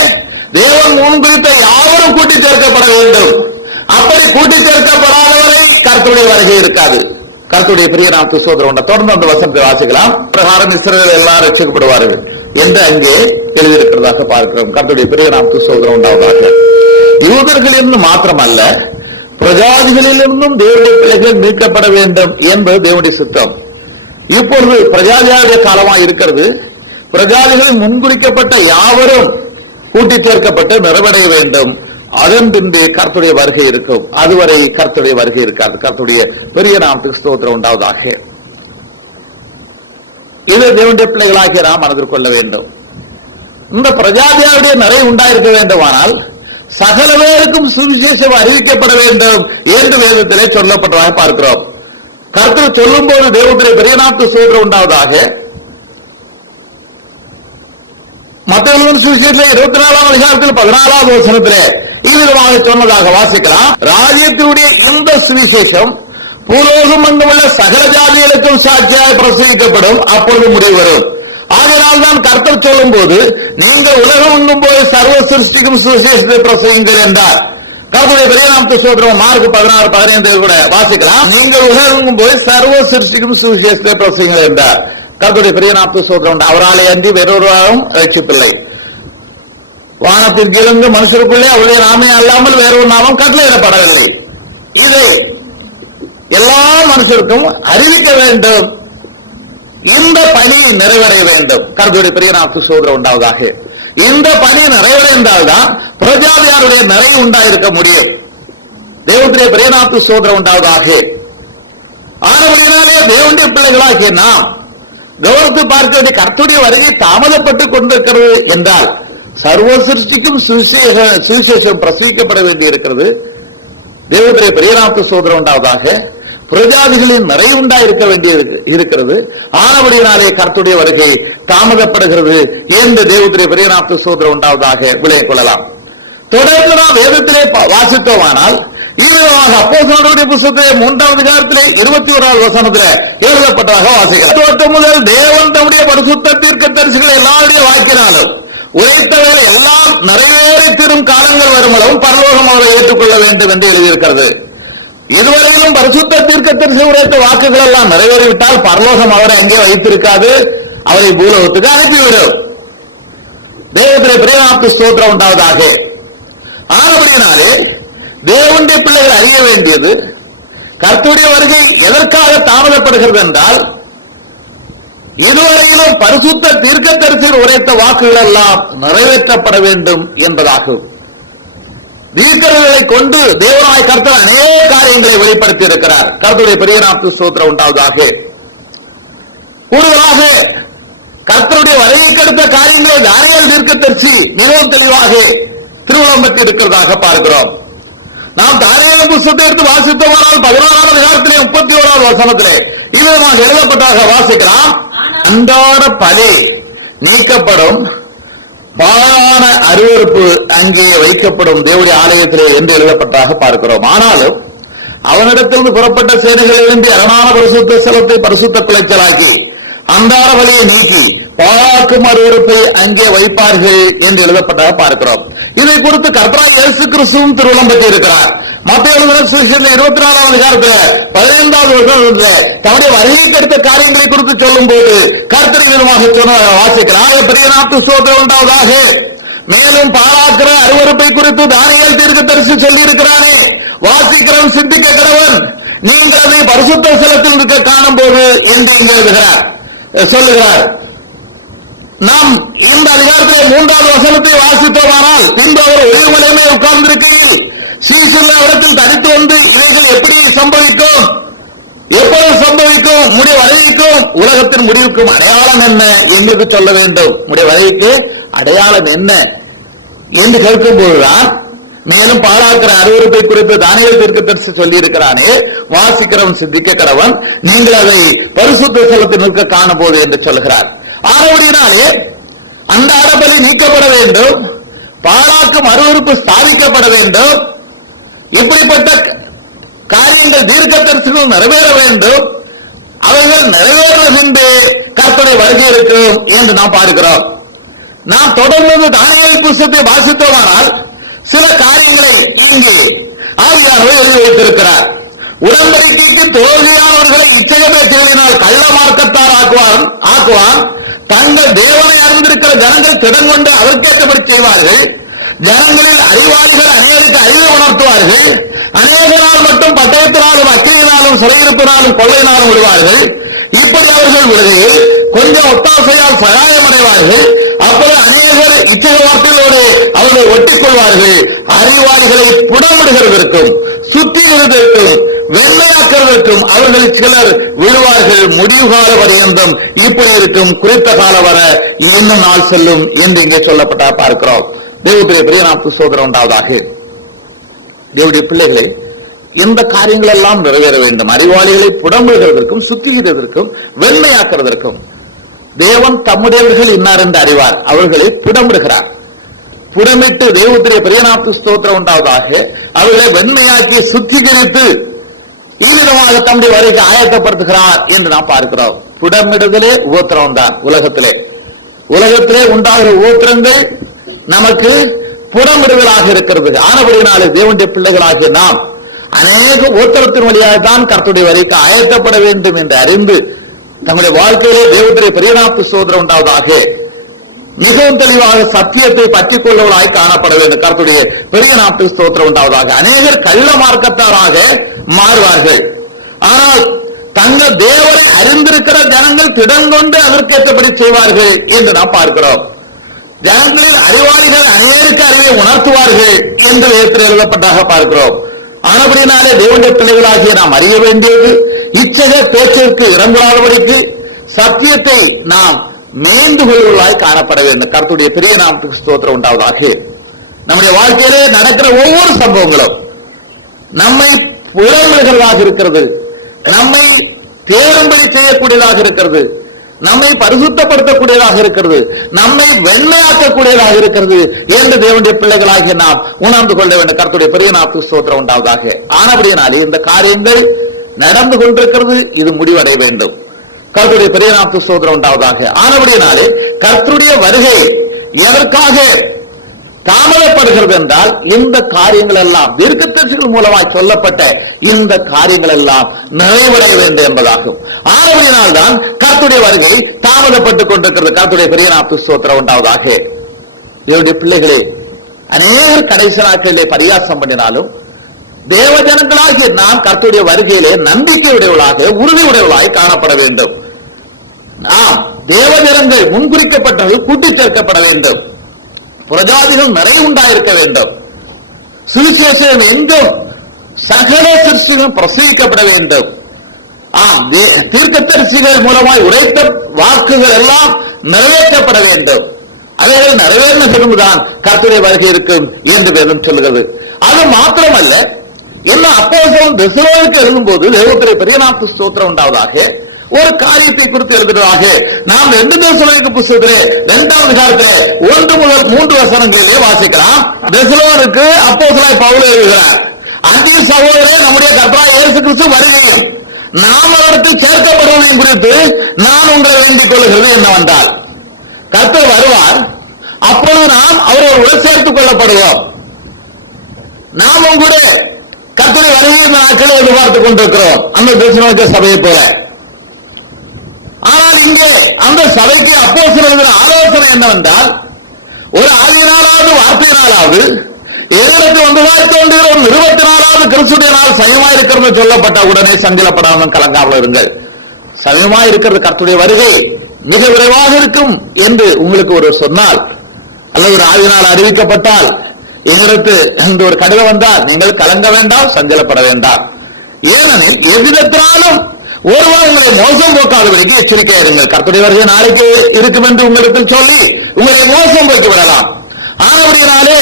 தேவன் முன்குறித்த யாவரும் கூட்டி சேர்க்கப்பட வேண்டும். அப்படி கூட்டி சேர்க்கப்படாதவரை கர்த்தருடைய வருகை இருக்காது. கர்த்தருடைய பெரிய நாமத்து ஸ்தோத்திரம் உண்டா. தொடர்ந்து அந்த வசனத்தை வாசிக்கலாம். பிரகாரம் இஸ்ரவேல் எல்லாம் ரட்சிக்கப்படுவார்கள் என்று அங்கே எழுதியிருக்கிறதாக பார்க்கிறோம். கர்த்தருடைய பெரிய நாமத்து ஸ்தோத்திரம் உண்டாவதாக. யூதர்களிலிருந்து மாத்திரமல்ல, பிரஜாதிகளிலிருந்தும் தேவனுடைய பிள்ளைகள் மீட்கப்பட வேண்டும் என்பது தேவனுடைய சித்தம். இப்பொழுது பிரஜாதிகளுடைய காலமாக இருக்கிறது. பிரஜாதிகளில் முன்குறிக்கப்பட்ட யாவரும் கூட்டி சேர்க்கப்பட்டு நிறைவடைய வேண்டும். அதன் பின்பு கர்த்தருடைய வருகை இருக்கும். அதுவரை கர்த்தருடைய வருகை இருக்காது. கர்த்தருடைய பெரிய நாமத்துக்கு ஸ்தோத்திரம் உண்டாவதாக. இதை தேவனுடைய பிள்ளைகளாகிய நாம் மனதில் கொள்ள வேண்டும். இந்த பிரஜாதியாருடைய நிறைவு உண்டாயிருக்க வேண்டுமானால் சகல பேருக்கும் சுவிசேஷம் அறிவிக்கப்பட வேண்டும் என்று வேதத்திலே சொல்லப்பட்டதாக பார்க்கிறோம். கர்த்தர் சொல்லும் போது தேவனுடைய பெரிய நாமத்துக்கு ஸ்தோத்திரம் உண்டாவதாக. மத்தேயு சுவிசேஷத்திலே 24ஆம் அதிகாரத்தில் 14வது வசனத்திலே இவ்விதமாக சொன்னதாக வாசிக்கலாம். ராஜ்யத்தினுடைய இந்த சுவிசேஷம் பூலோகம் எங்குமுள்ள சகல ஜாதிகளுக்கும் சாட்சியாய் பிரசங்கிக்கப்படும், அப்பொழுது முடிவு வரும். ஆகையால் தான் கர்த்தர் சொல்லும் போது நீங்கள் உலகம் எங்கும் போய் சர்வ சிருஷ்டிக்கும் சுவிசேஷத்தை பிரசங்கிங்கள் என்றார். கர்த்தருடைய பெரிய நாமத்தை ஸ்தோத்திரம். மார்க் 16:15 கூட வாசிக்கலாம். நீங்கள் உலகம் போய் சர்வ சிருஷ்டிக்கும் சுவிசேஷத்தை பிரசங்கிங்கள் என்றார். கர்த்தருடைய பெரிய நாமத்தை ஸ்தோத்திரம். அவராலே அன்றி வேறொருவரும் ரட்சிப்பில்லை. வானத்திற்கு இருந்து மனுஷருக்குள்ளே அவருடைய நாமே அல்லாமல் வேறொரு நாமம் கட்டளையிடப்படவில்லை. இதை எல்லா மனுஷருக்கும் அறிவிக்க வேண்டும். இந்த பணி நிறைவடைய வேண்டும். கர்த்தருடைய பெரிய நாமத்துக்கு ஸ்தோத்திரம் உண்டாவதாக. இந்த பணி நிறைவடைந்தால்தான் பிரஜாதியாருடைய நிறைவு உண்டாயிருக்க முடியும். தேவனுடைய பெரிய நாமத்துக்கு ஸ்தோத்திரம் உண்டாவதாக. ஆனபடியினாலே தேவனுடைய பிள்ளைகளாகிய நாம் கவனித்து பார்க்க வேண்டிய கர்த்தருடைய வருகை தாமதப்பட்டுக் கொண்டிருக்கிறது என்றால் சர்வ சிருஷ்டிக்கும் சுவிசேஷம் பிரசவிக்கப்பட வேண்டி இருக்கிறது. தேவனுடைய பெரிய நாமத்துக்கு ஸ்தோத்திரம் உண்டாவதாக. பிரஜாதிகளின் நிறைவு உண்டாயிருக்க வேண்டிய இருக்கிறது. ஆனபடியினாலே கர்த்தருடைய வருகை தாமதப்படுகிறது என்று தேவனுடைய பெரிய நாமத்துக்கு ஸ்தோத்திரம் உண்டாவதாக விளைய கொள்ளலாம். தொடர்ந்து நாம் வேதத்திலே வாசித்தோமானால் இவ்விதமாக அப்போஸ்தலர்களுடைய புத்தகத்திலே 3ஆம் அதிகாரத்திலே 21வது வசனத்திலே எழுதப்பட்டதாக வாசிக்கலாம். முதல் தேவன் தம்முடைய பரிசுத்த தீர்க்கதரிசிகளை எல்லாருடைய வாக்கினாலும் உரைத்தவர்கள் எல்லாம் நிறைவேறி தீரும் காலங்கள் வருமளவும் பரலோகம் அவரை ஏற்றுக்கொள்ள வேண்டும் என்று எழுதியிருக்கிறது. இதுவரையிலும் பரிசுத்த தீர்க்கதரிசி உரைத்த வாக்குகள் எல்லாம் நிறைவேறிவிட்டால் பரலோகம் அவரை அங்கே வைத்திருக்காது, அவரை பூலோகத்துக்கு அனுப்பிவிடும். தேவத்திலே பெரிய நாமத்துக்கு ஸ்தோத்திரம் உண்டாவதாக. ஆனபடியினாலே தேவனுடைய பிள்ளைகள் அறிய வேண்டியது கர்த்தருடைய வருகை எதற்காக தாமதப்படுகிறது என்றால் இதுவரையிலும் பரிசுத்த தீர்க்கதரிசிகள் உரைத்த வாக்குகள் எல்லாம் நிறைவேற்றப்பட வேண்டும் என்பதாகும். தீர்க்கதரிசிகளை கொண்டு தேவனாய் கர்த்தர் அநேக காரியங்களை வெளிப்படுத்தி இருக்கிறார். கர்த்தருடைய பெரிய நாமத்துக்கு ஸ்தோத்திரம் உண்டாவதாக. கூடுதலாக கர்த்தருடைய வருகைக்கு அடுத்த காரியங்களை தானியேல் தீர்க்கதரிசி மிகவும் தெளிவாக திருவிழம்பட்டி இருக்கிறதாக பார்க்கிறோம். நாம் தானியேல் புத்தகத்தை எடுத்து வாசித்தோமானால் 16ஆம் அதிகாரத்திலே 31வது வசனத்திலே இவ்விதமாக எழுதப்பட்டதாக வாசிக்கலாம். அன்றாட பலி நீக்கப்படும், பாழான அருவருப்பு அங்கே வைக்கப்படும் தேவனுடைய ஆலயத்திலே என்று எழுதப்பட்டதாக பார்க்கிறோம். ஆனாலும் அவனிடத்திலிருந்து புறப்பட்ட சேனைகள் எழுந்தி அரணான பரிசுத்த ஸ்தலத்தை பரிசுத்த குலைச்சலாக்கி அன்றாட பலியை நீக்கி பாழாக்கும் அருவருப்பை அங்கே வைப்பார்கள் என்று எழுதப்பட்டதாக பார்க்கிறோம். இதை குறித்து கர்த்தராகிய இயேசு கிறிஸ்துவும் திருவுளம் பெற்று இருக்கிறார். மத்தேயு எழுதின சுவிசேஷம் 24ஆம் அதிகாரத்தில் 15வது வசனத்தில் தம்முடைய வருகைக்கு அடுத்த காரியங்களை குறித்து சொல்லும் போது கர்த்தர் விதமாக சொன்ன வாசிக்கிறார். பெரிய நாமத்துக்கு ஸ்தோத்திரம் உண்டாவதாக. மேலும் பாழாக்கிற அருவருப்பை குறித்து தானியேல் தீர்க்கதரிசி சொல்லி இருக்கிறானே, வாசிக்கிறவன் சிந்திக்க கடவன், நீங்கள் அதை பரிசுத்த ஸ்தலத்தில் இருக்க காணும் போது என்று இங்கே எழுதுகிறார் சொல்லுகிறார். நாம் இந்த அதிகாரத்திலே 3வது வசனத்தை வாசித்தோமானால் பின்பு அவர் ஒளிமலையிலே உட்கார்ந்திருக்கையில் சீசர்கள் இடத்தில் தனித்து வந்து இவைகள் எப்படி சம்பவிக்கும், எப்போது சம்பவிக்கும், முடிய வருகைக்கும் உலகத்தின் முடிவுக்கும் அடையாளம் என்ன எங்களுக்கு சொல்ல வேண்டும். முடிய வருகைக்கு அடையாளம் என்ன என்று கேட்கும் போதுதான் மேலும் பாழாக்கிற அருவருப்பை குறித்து தானியேல் தீர்க்கதரிசி சொல்லி இருக்கிறானே, வாசிக்கிறவன் சிந்திக்க கடவன், நீங்கள் அதை பரிசுத்த ஸ்தலத்தில் நிற்க காணும் போது என்று சொல்கிறார். ஆனபடியினாலே அந்த அறபலி நீக்கப்பட வேண்டும், பாழாக்கும் அருவருப்பு ஸ்தாபிக்கப்பட வேண்டும். இப்படிப்பட்ட காரியங்கள் தீர்க்கதரிசிகள் நிறைவேற வேண்டும். அவைகள் நிறைவேறுவதென்று கர்த்தருடைய வருகை இருக்கும் என்று நாம் பார்க்கிறோம். நாம் தொடர்ந்து தானியேல் புத்தகத்தை வாசித்தோமானால் சில காரியங்களை இங்கே ஆவியானவர் எழுதி வைத்திருக்கிறார். உடன்படிக்கைக்கு தோல்வியானவர்களை இச்சைய பேச்சுகளினால் கள்ள மார்க்கத்தார் ஆக்குவான். தங்கள் தேவனை அறிந்திருக்கிற ஜனங்கள் திடன் கொண்டு அவருக்கேற்றபடி செய்வார்கள். ஜனங்களில் அறிவாளிகள் அநேகருக்கு அறிவை உணர்த்துவார்கள். அநேகனால் மட்டும் பட்டயத்தினாலும் அக்கினியினாலும் சிறையிருப்பினாலும் கொள்ளையினாலும் விடுவார்கள். இப்படி அவர்கள் விடுகையில் கொஞ்சம் ஒத்தாசையால் சகாயம் அடைவார்கள். அப்போது அநேகர் இச்சை வார்த்தைகளோடு அவர்கள் ஒட்டிக் கொள்வார்கள். அறிவாளிகளை புடமிடுகிறதற்கும் சுத்திகிறதற்கும் வெள்ளையாக்குவதற்கும் அவர்களில் சிலர் விழுவார்கள். முடிவு கால பரியந்தம் இப்படி இருக்கும், குறித்த கால வர இன்னும் நாள் செல்லும் என்று இங்கே சொல்லப்பட்ட பார்க்கிறோம். தேவனுடைய பெரிய நாமத்துக்கு ஸ்தோத்திரம் உண்டாவதாக. தேவனுடைய பிள்ளைகளை இந்த காரியங்கள் எல்லாம் நிறைவேற வேண்டும். அறிவாளிகளை புடம்புகிறதற்கும் சுத்திகிறதற்கும் வெண்மையாக்குறதற்கும் தேவன் தம்முடையவர்கள் இன்னார் என்று அறிவார், அவர்களை புடமிடுகிறார். புடமிட்டு தேவனுடைய பெரிய நாமத்துக்கு ஸ்தோத்திரம் உண்டாவதாக அவர்களை வெண்மையாக்கி சுத்திகரித்து இவ்விதமாக தம்முடைய வருகைக்கு ஆயத்தப்படுத்துகிறார் என்று நாம் பார்க்கிறோம். புடமிடுதலே உபத்திரம் தான். உலகத்திலே உண்டாகிற உபத்திரங்கள் நமக்கு புடமிடுதலாக இருக்கிறது. ஆனபடியினாலே தேவனுடைய பிள்ளைகளாகிய நாம் அநேக உபத்திரத்தின் வழியாக தான் கர்த்தருடைய வருகைக்கு ஆயத்தப்பட வேண்டும் என்று அறிந்து நம்முடைய வாழ்க்கையிலே தேவனுடைய பெரியநாப்பு சோதனை உண்டாவதாக மிகவும் தெளிவாக சத்தியத்தை பற்றிக் கொள்ளவர்களாய் காணப்பட வேண்டும். கர்த்தருடைய பெரிய நாட்டு ஸ்தோத்திரம் உண்டாவதாக. அநேகர் கள்ள மார்க்கத்தாராக மாறுவார்கள். ஆனால் தங்கள் தேவனை அறிந்திருக்கிற ஜனங்கள் திடம் கொண்டு அதற்கேற்றபடி செய்வார்கள் என்று நாம் பார்க்கிறோம். ஜனங்களின் அறிவாளிகள் அநேகருக்கு அறிவை உணர்த்துவார்கள் என்று வேதத்தில் எழுதப்பட்டதாக பார்க்கிறோம். ஆனபடினாலே தேவனுடைய பிள்ளைகளாகிய நாம் அறிய வேண்டியது இச்சக பேச்சிற்கு இடம்பெறாதபடிக்கு சத்தியத்தை நாம் மேய்ந்து கொள்வதாய் காணப்பட வேண்டும். கர்த்தருடைய பெரிய நாமத்துக்கு ஸ்தோத்திரம் உண்டாவதாக. நம்முடைய வாழ்க்கையிலே நடக்கிற ஒவ்வொரு சம்பவங்களும் நம்மை புலம்புகிறதாக இருக்கிறது, நம்மை தேரும்படி செய்யக்கூடியதாக இருக்கிறது, நம்மை பரிசுத்தப்படுத்தக்கூடியதாக இருக்கிறது, நம்மை வெண்மையாக்கக்கூடியதாக இருக்கிறது என்று தேவனுடைய பிள்ளைகளாகிய நாம் உணர்ந்து கொள்ள வேண்டும். கர்த்தருடைய பெரிய நாமத்துக்கு ஸ்தோத்திரம் உண்டாவதாக. ஆனபடியினாலே இந்த காரியங்கள் நடந்து கொண்டிருக்கிறது, இது முடிவடைய வேண்டும். கர்த்தருடைய பெரிய நாமத்துக்கு ஸ்தோத்திரம் உண்டாவதாக. ஆனபடியினாலே கர்த்தருடைய வருகை எதற்காக தாமதப்படுகிறது என்றால் இந்த காரியங்கள் எல்லாம் தீர்க்கதரிசிகள் மூலமாய் சொல்லப்பட்ட இந்த காரியங்கள் எல்லாம் நிறைவடைய வேண்டும் என்பதாகும். ஆனபடியினால் தான் கர்த்தருடைய வருகை தாமதப்பட்டுக் கொண்டிருக்கிறது. கர்த்தருடைய பெரிய நாமத்துக்கு ஸ்தோத்திரம் உண்டாவதாக. தேவனுடைய பிள்ளைகளே, அநேகர் கடைசி நாட்களிலே பரியாசம் பண்ணினாலும் தேவ ஜனங்களாகிய நாம் கர்த்தருடைய வருகையிலே நம்பிக்கை உடையவளாக உறுதி உடையவளாக காணப்பட வேண்டும். நாம் தேவ ஜனங்கள் முன்குறிக்கப்பட்டது கூட்டிச் சேர்க்கப்பட வேண்டும். புரஜாதிகள் நிறைய உண்டாயிருக்க வேண்டும். சுவிசேஷம் எங்கும் சகல சிருஷ்டிகளும் பிரசவிக்கப்பட வேண்டும். தீர்க்கதரிசிகள் மூலமாய் உரைத்த வாக்குகள் எல்லாம் நிறைவேற்றப்பட வேண்டும். அவைகள் நிறைவேறின பிறகுதான் கர்த்தருடைய வருகை இருக்கும் என்று வேதம் சொல்கிறது. அது மாத்திரமல்ல, என்ன அப்போஸ்தலன் தெசலோனிக்கேயருக்கு எழுதும்போது தேவனுடைய பெரிய நாமத்துக்கு ஸ்தோத்திரம் உண்டாவதாக ஒரு காரியத்தை குறித்து எழுதுவதாக நாம் 2 தெசலோனிக்கேயர் புத்தகத்திலே 2ஆம் அதிகாரத்திலே 1 முதல் 3 வசனங்களிலே வாசிக்கலாம். தெசலோனிக்கேயருக்கு அப்போஸ்தலனாகிய பவுல் எழுதுகிறார், அன்றைய சகோதரரே, நம்முடைய கர்த்தராகிய இயேசு கிறிஸ்து வருகையும் நாம் அவரிடத்தில் சேர்க்கப்படுவதையும் குறித்து நான் உங்களை வேண்டிக் கொள்ளுகிறது என்னவென்றால், கர்த்தர் வருவார், அப்பொழுது நாம் அவரோடு சேர்த்துக் கொள்ளப்படுவோம். நாமும் கூட கர்த்தருடைய வருகை நாட்களை எதிர்பார்த்துக் கொண்டிருக்கிறோம், அந்த தெசலோனிக்கேயர் சபையை போல. ஆனால் இங்கே அந்த சபைக்கு அப்போஸ்தலர் ஆலோசனை என்னவென்றால், ஒரு ஆவியினாலாவது வார்த்தையினாலாவது எதிர்த்து வந்ததாய் தோன்றுகிற ஒரு 24வது கிறிஸ்துடைய நாள் சமயமாயிருக்கிறது சொல்லப்பட்ட உடனே சஞ்சலப்படாமல் கலங்காமல் இருங்கள். சமயமாயிருக்கிறது, கர்த்தருடைய வருகை மிக விரைவாக இருக்கும் என்று உங்களுக்கு ஒரு சொன்னால் அல்லது ஒரு ஆவியினால் அறிவிக்கப்பட்டால், எங்களுக்கு இந்த ஒரு கடிதம் வந்தால் நீங்கள் கலங்க வேண்டாம், சஞ்சலப்பட வேண்டாம். ஏனெனில் எதிரத்தினாலும் ஒருவர் உங்களை மோசம் போக்காதபடிக்கு எச்சரிக்கையா இருங்கள். கர்த்தருடைய வருகை நாளைக்கு இருக்கும் என்று உங்களுக்கு சொல்லி உங்களை மோசம் போக்கி விடலாம். ஆனபடியினாலே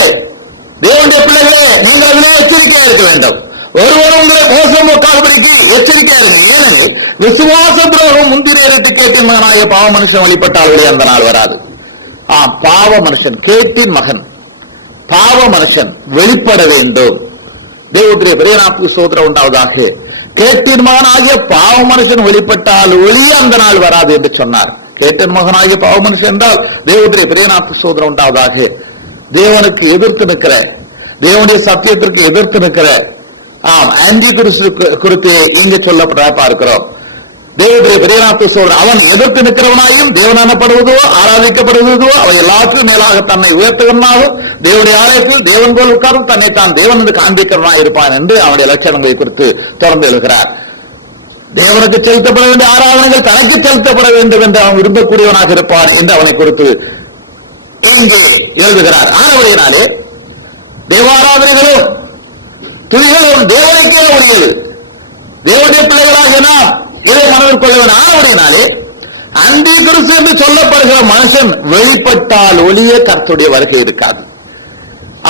தேவனுடைய பிள்ளைகளே, நீங்கள் அதிலே எச்சரிக்கையா இருக்க வேண்டும். ஒருவர் உங்களை மோசம் போக்காதபடிக்கு எச்சரிக்கையா இருங்க. ஏனெனில் விசுவாச துரோகம் முந்தின இரட்டு கேட்டின் மகனாகிய பாவ மனுஷன் வழிபட்டாலே அந்த நாள் வராது. பாவ மனுஷன், கேட்டின் மகன் பாவ மனுஷன் வெளிப்பட வேண்டும். தேவனுடைய பெரிய நாமத்துக்கு ஸ்தோத்திரம் உண்டாவதாக. கேட்டின் மகனாகிய பாவ மனுஷன் வெளிப்பட்டால் ஒளிய அந்த நாள் வராது என்று சொன்னார். கேட்டின் மகனாகிய பாவ மனுஷன் என்றால் தேவனுடைய பெரிய நாமத்துக்கு ஸ்தோத்திரம் உண்டாவதாக. தேவனுக்கு எதிர்த்து நிற்கிற, தேவனுடைய சத்தியத்திற்கு எதிர்த்து நிற்கிற ஆன்டி கிறிஸ்து குறித்து இங்கு சொல்லப்பட பார்க்கிறோம். தேவனுடைய பெரிய நாமத்துக்கு சொல்ற அவன் எதிர்த்து நிற்கிறவனாயும் தேவன் எனப்படுவதோ ஆராதிக்கப்படுவதோ அவை எல்லாத்துக்கும் மேலாக தன்னை உயர்த்துவனாகவும் தேவனுடைய ஆலயத்தில் தேவன் போல் உட்கார்ந்து தன்னை தான் தேவன் என்று காண்பிக்கிறவனாய் இருப்பான் என்று அவனுடைய லட்சணங்களை குறித்து தொடர்ந்து எழுகிறார். தேவனுக்கு செலுத்தப்பட வேண்டிய ஆராதனைகள் தனக்கு செலுத்தப்பட வேண்டும் என்று அவன் விரும்பக்கூடியவனாக இருப்பான் என்று அவனை குறித்து இங்கே எழுதுகிறார். ஆனவரையினாலே தேவாராதனைகளும் துதிகளும் தேவனுக்கே உரியது. தேவனுடைய பிள்ளைகளாக நாம் இதை மனதில் கொள்ள வேண்டும். ஆனவரையினாலே அந்தி கிறிஸ்து என்று சொல்லப்படுகிற மனுஷன் வெளிப்பட்டால் ஒளிய கர்த்தருடைய வருகை இருக்காது.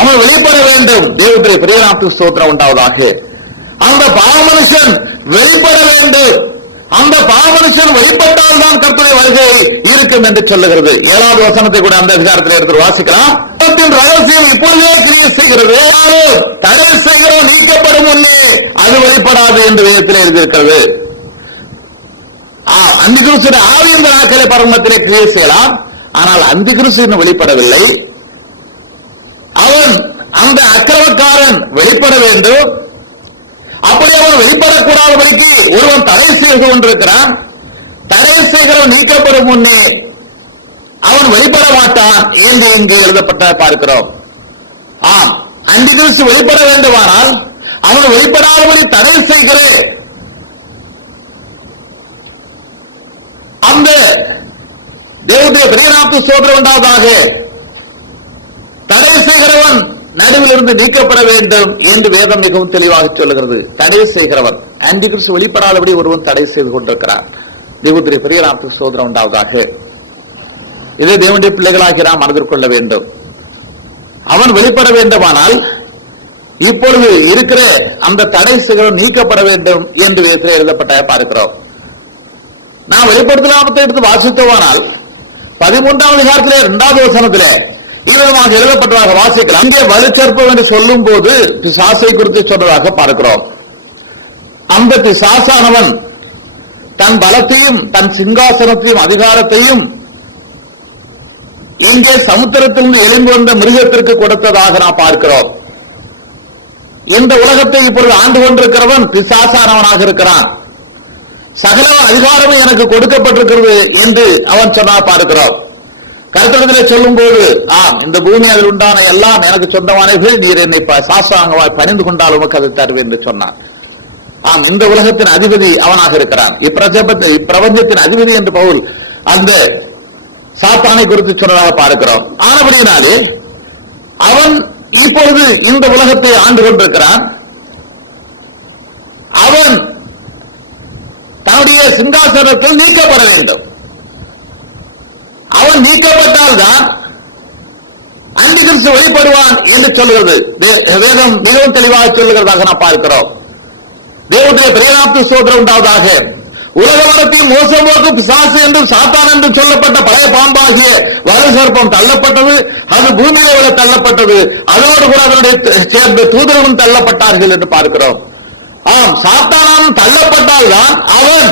அவன் வெளிப்பட வேண்டும். தேவனுடைய பெரிய நாமத்துக்கு ஸ்தோத்திரம் உண்டாவதாக. அந்த பாவ மனுஷன் வெளிப்பட வேண்டும். அந்த பாவ மனுஷன் வெளிப்பட்டால் தான் கர்த்தருடைய வருகை இருக்கும் என்று சொல்லுகிறது. 7வது வசனத்தை கூட அந்த அதிகாரத்தில் எடுத்து வாசிக்கலாம். ஆவியின் ரகசியம் இப்பொழுதே கிரியை செய்கிறது. தடை செய்கிறோம் நீக்கப்படும் முன்னே அது வெளிப்படாது என்று வேதத்தில் எழுதியிருக்கிறது. அந்தி கிறிஸ்து ஆவி இந்த நாட்களை பரமத்திலே கிரியை செய்யலாம். ஆனால் அந்தி கிறிஸ்து இன்னும் வெளிப்படவில்லை. அவன் அந்த அக்கிரமக்காரன் வெளிப்பட வேண்டும். அப்படி அவன் வெளிப்படக்கூடாதபடிக்கு ஒருவன் தடை செய்து கொண்டிருக்கிறான். தடை செய்கிறவன் நீக்கப்படும் முன்னே அவன் வெளிப்பட மாட்டான் என்று இங்கு எழுதப்பட்ட பார்க்கிறோம். ஆம், அந்தி கிறிஸ்து வெளிப்பட வேண்டுமானால் அவன் வெளிப்படாதபடி தடை செய்கிற அந்த தேவனுடைய பிரியநாமத்து ஸ்தோத்திரம் உண்டாவதாக, தடை செய்கிறவன் நடுவில் இருந்து நீக்கப்பட வேண்டும் என்று வேதம் மிகவும் தெளிவாக சொல்லுகிறது. தடை செய்கிறவன் ஆன்டி கிறிஸ்து வெளிப்படாதபடி ஒருவன் தடை செய்து கொண்டிருக்கிறான். தேவனுடைய பிரியநாமத்து ஸ்தோத்திரம் உண்டாவதாக. இதை தேவனுடைய பிள்ளைகளாகி நாம் மனதில் கொள்ள வேண்டும். அவன் வெளிப்பட வேண்டுமானால் இப்பொழுது இருக்கிற அந்த தடை செய்கிறவன் நீக்கப்பட வேண்டும் என்று வேதத்தில் எழுதப்பட்ட பார்க்கிறோம். நான் வெளிப்படுத்தலாமத்தை எடுத்து வாசித்தவானால் 13ஆம் அதிகாரத்திலே 2வது வசனத்திலே இவ்விதமாக எழுதப்பட்டதாக வாசிக்கலாம். அங்கே வலுச்சற்பம் என்று சொல்லும் போது பிசாசை குறித்து சொன்னதாக பார்க்கிறோம். அந்த பிசாசானவன் தன் பலத்தையும் தன் சிங்காசனத்தையும் அதிகாரத்தையும் இங்கே சமுத்திரத்திலிருந்து எழும்பி வந்த மிருகத்திற்கு கொடுத்ததாக நாம் பார்க்கிறோம். இந்த உலகத்தை இப்பொழுது ஆண்டு கொண்டிருக்கிறவன் பிசாசானவனாக இருக்கிறான். சகல அதிகாரமும் எனக்கு கொடுக்கப்பட்டிருக்கிறது என்று அவன் சொன்னால் பார்க்கிறோம். கர்த்தரிடத்திலே சொல்லும் போது, இந்த பூமி அதில் உண்டான எல்லாம் எனக்கு சொந்தமானவர்கள், நீர் என்னை சாசாங்கவாய் பணிந்து கொண்டால் உமக்கு அதை தருவேன் என்று சொன்னான். இந்த உலகத்தின் அதிபதி அவனாக இருக்கிறான். இப்பிரபஞ்சத்தின் அதிபதி என்று பவுல் அந்த சாத்தானை குறித்து சொன்னதாக பார்க்கிறோம். ஆனபடியினாலே அவன் இப்பொழுது இந்த உலகத்தை ஆண்டு கொண்டிருக்கிறான். அவன் தன்னுடைய சிங்காசனத்தில் நீக்கப்பட வேண்டும். அவன் நீக்கப்பட்டால் தான் அந்தி கிறிஸ்து வெளிப்படுவான் என்று சொல்கிறது வேதம் மிகவும் தெளிவாக சொல்லுகிறதாக நாம் பார்க்கிறோம். தேவனுடைய பிரியநாமத்து ஸ்தோத்திரம் உண்டாவதாக. உலக வளத்தையும் மோசம் போக்கு பிசாசு என்றும் சாத்தான் என்றும் சொல்லப்பட்ட பழைய பாம்பாகிய வலு சர்ப்பம் தள்ளப்பட்டது. அது பூமியிலே தள்ளப்பட்டது. அதோடு கூட அதனுடைய சேர்ந்த தூதர்களும் தள்ளப்பட்டார்கள் என்று பார்க்கிறோம். சாத்தானும் தள்ளப்பட்டால் தான் அவன்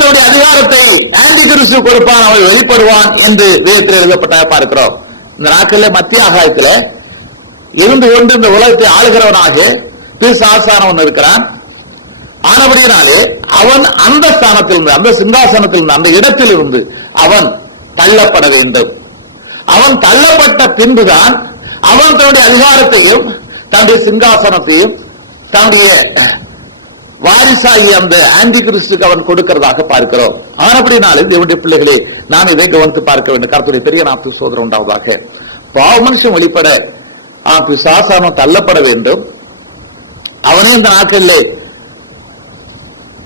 தன்னுடைய அதிகாரத்தை ஆன்டி கிறிஸ்து கொடுப்பான், அவன் வெளிப்படுவான் என்று வேதத்தில் எழுதப்பட்ட பார்க்கிறோம். இந்த நாட்களில் மத்திய ஆகாயத்தில் இருந்து கொண்டு இந்த உலகத்தை ஆளுகிறவனாக பிசாசானவன் இருக்கிறான். ஆனபடியினாலே அவன் அந்த ஸ்தானத்திலிருந்து, அந்த சிங்காசனத்திலிருந்து, அந்த இடத்திலிருந்து அவன் தள்ளப்பட வேண்டும். அவன் தள்ளப்பட்ட பின்புதான் அவன் தன்னுடைய அதிகாரத்தையும் தன்னுடைய சிங்காசனத்தையும் தன்னுடைய வாரிசாகி அந்த ஆன்டி கிறிஸ்துக்கு அவன் கொடுக்கிறதாக பார்க்கிறோம். ஆனபடினாலே தேவனுடைய பிள்ளைகளே, நாம் இதை கவனித்து பார்க்க வேண்டும். கர்த்தருடைய பெரிய நாமத்துக்கு ஸ்தோத்திரம் உண்டாவதாக. பாவ மனுஷன் வெளிப்பட பிசாசானவன் தள்ளப்பட வேண்டும். அவனே இந்த நாட்களிலே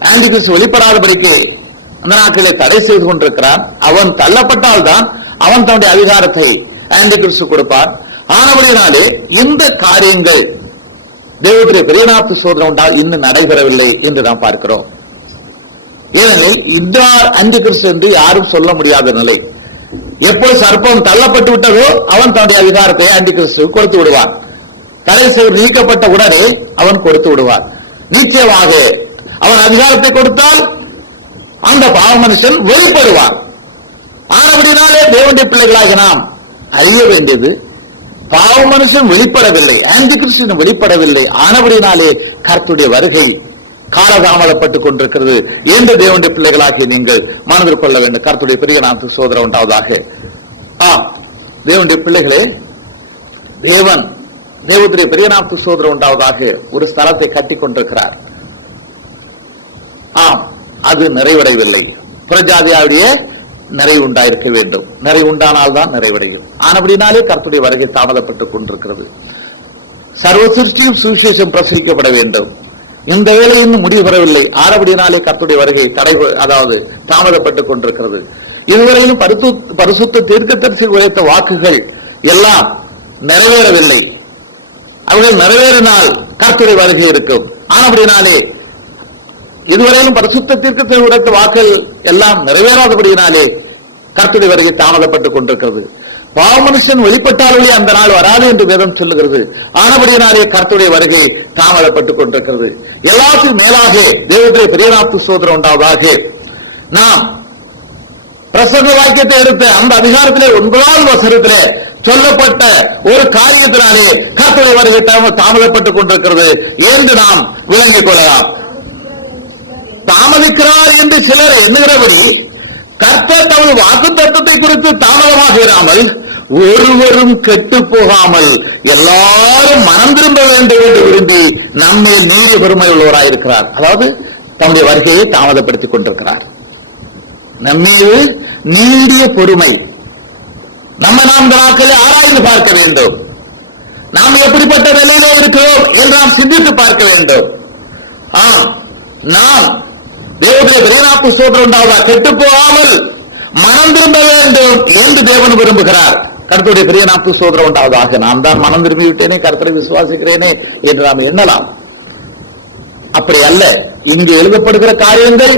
ஆன்டி கிறிஸ்து வெளிப்படாதபடிக்கு அந்த நாட்களிலே தடை செய்து கொண்டிருக்கிறான். அவன் தள்ளப்பட்டால் தான் அவன் தன்னுடைய அதிகாரத்தை ஆன்டி கிறிஸ்து கொடுப்பான். ஆனபடினாலே இந்த காரியங்கள் தேவனுடைய பெரிய நாமத்துக்கு ஸ்தோத்திரம் உண்டால் இன்னும் நடைபெறவில்லை என்று நாம் பார்க்கிறோம். ஏனெனில் இன்னார் ஆன்டி கிறிஸ்து என்று யாரும் சொல்ல முடியாத நிலை. எப்போது சர்ப்பம் தள்ளப்பட்டு விட்டதோ அவன் தன்னுடைய அதிகாரத்தை ஆன்டி கிறிஸ்து கொடுத்து விடுவான். தடை செய்து நீக்கப்பட்ட உடனே அவன் கொடுத்து விடுவான். நிச்சயமாக அவன் அதிகாரத்தை கொடுத்தால் அந்த பாவ மனுஷன் வெளிப்படுவான். ஆனபடினாலே தேவனுடைய பிள்ளைகளாக நாம் அறிய வேண்டியது, பாவ மனுஷன் வெளிப்படவில்லை, ஆன்டி கிறிஸ்து வெளிப்படவில்லை. ஆனபடினாலே கர்த்தருடைய வருகை காலதாமதப்பட்டுக் கொண்டிருக்கிறது என்று தேவனுடைய பிள்ளைகளாகி நீங்கள் மனதில் கொள்ள வேண்டும். கர்த்தருடைய பெரிய நாமத்துக்கு ஸ்தோத்திரம் உண்டாவதாக. தேவனுடைய பிள்ளைகளே, தேவனுடைய பெரிய நாமத்துக்கு ஸ்தோத்திரம் உண்டாவதாக ஒரு ஸ்தலத்தை கட்டி கொண்டிருக்கிறார். அது நிறைவடையவில்லை. புறஜாதியாவுடைய நிறைவு உண்டாயிருக்க வேண்டும். நிறைவு உண்டானால் தான் நிறைவடையும். ஆனபடினாலே கர்த்தருடைய வருகை தாமதப்பட்டுக் கொண்டிருக்கிறது. சர்வ சிருஷ்டியும் சுவிசேஷம் பிரசரிக்கப்பட வேண்டும். இந்த வேலை இன்னும் முடிவு பெறவில்லை. ஆனபடினாலே கர்த்தருடைய வருகை தாமதப்பட்டுக் கொண்டிருக்கிறது. இதுவரையிலும் பரிசுத்த தீர்க்கதரிசி உரைத்த வாக்குகள் எல்லாம் நிறைவேறவில்லை. அவர்கள் நிறைவேறினால் கர்த்தருடைய வருகை இருக்கும். ஆனபடினாலே இதுவரையிலும் பரிசுத்த தீர்க்கதரிசி உரைத்த வாக்குகள் எல்லாம் நிறைவேறாதபடியினாலே கர்த்தருடைய வருகை தாமதப்பட்டுக் கொண்டிருக்கிறது. பாவ மனுஷன் வெளிப்பட்டாலே அந்த நாள் வராது என்று வேதம் சொல்லுகிறது. ஆனபடியினாலே கர்த்தருடைய வருகை தாமதப்பட்டுக் கொண்டிருக்கிறது. எல்லாத்துக்கும் மேலாக தேவனுடைய பிரியநாமத்துக்கு ஸ்தோத்திரம் உண்டாவதாக. நாம் பிரசங்க வாக்கியத்தை எடுத்த அந்த அதிகாரத்திலே 9வது வசனத்திலே சொல்லப்பட்ட ஒரு காரியத்தினாலே கர்த்தருடைய வருகை தாமதப்பட்டுக் கொண்டிருக்கிறது என்று நாம் விளங்கிக் கொள்ளலாம். தாமதிக்கிறார் என்று சிலர் எண்ணுகிறபடி கர்த்தர் தமது வாக்கு தத்தத்தை குறித்து தாமதமாக இராமல் ஒருவரும் கெட்டு போகாமல் எல்லாரும் மனம் திரும்ப வேண்டும் என்று விரும்பி நம்மேல் நீடிய பொறுமை உள்ளவராயிருக்கிறார். அதாவது தம்முடைய வருகையை தாமதப்படுத்திக் கொண்டிருக்கிறார். நம்மீது நீடிய பொறுமை. நம்ம நாம் இந்த நாட்களில் ஆராய்ந்து பார்க்க வேண்டும். நாம் எப்படிப்பட்ட நிலையிலே இருக்கிறோம் என்று நாம் சிந்தித்து பார்க்க வேண்டும். நாம் தேவனுடைய பிரியநாமத்துக்கு ஸ்தோத்திரம் உண்டாவதாக கெட்டு போகாமல் மனம் திரும்ப வேண்டும் என்று தேவன் விரும்புகிறார். கர்த்தருடைய பிரியநாமத்துக்கு ஸ்தோத்திரம் உண்டாவதாக. நான் தான் மனம் திரும்பி விட்டேனே, கர்த்தரை விசுவாசிக்கிறேனே என்று நாம் எண்ணலாம். அப்படி அல்ல. இங்கு எழுதப்படுகிற காரியங்கள்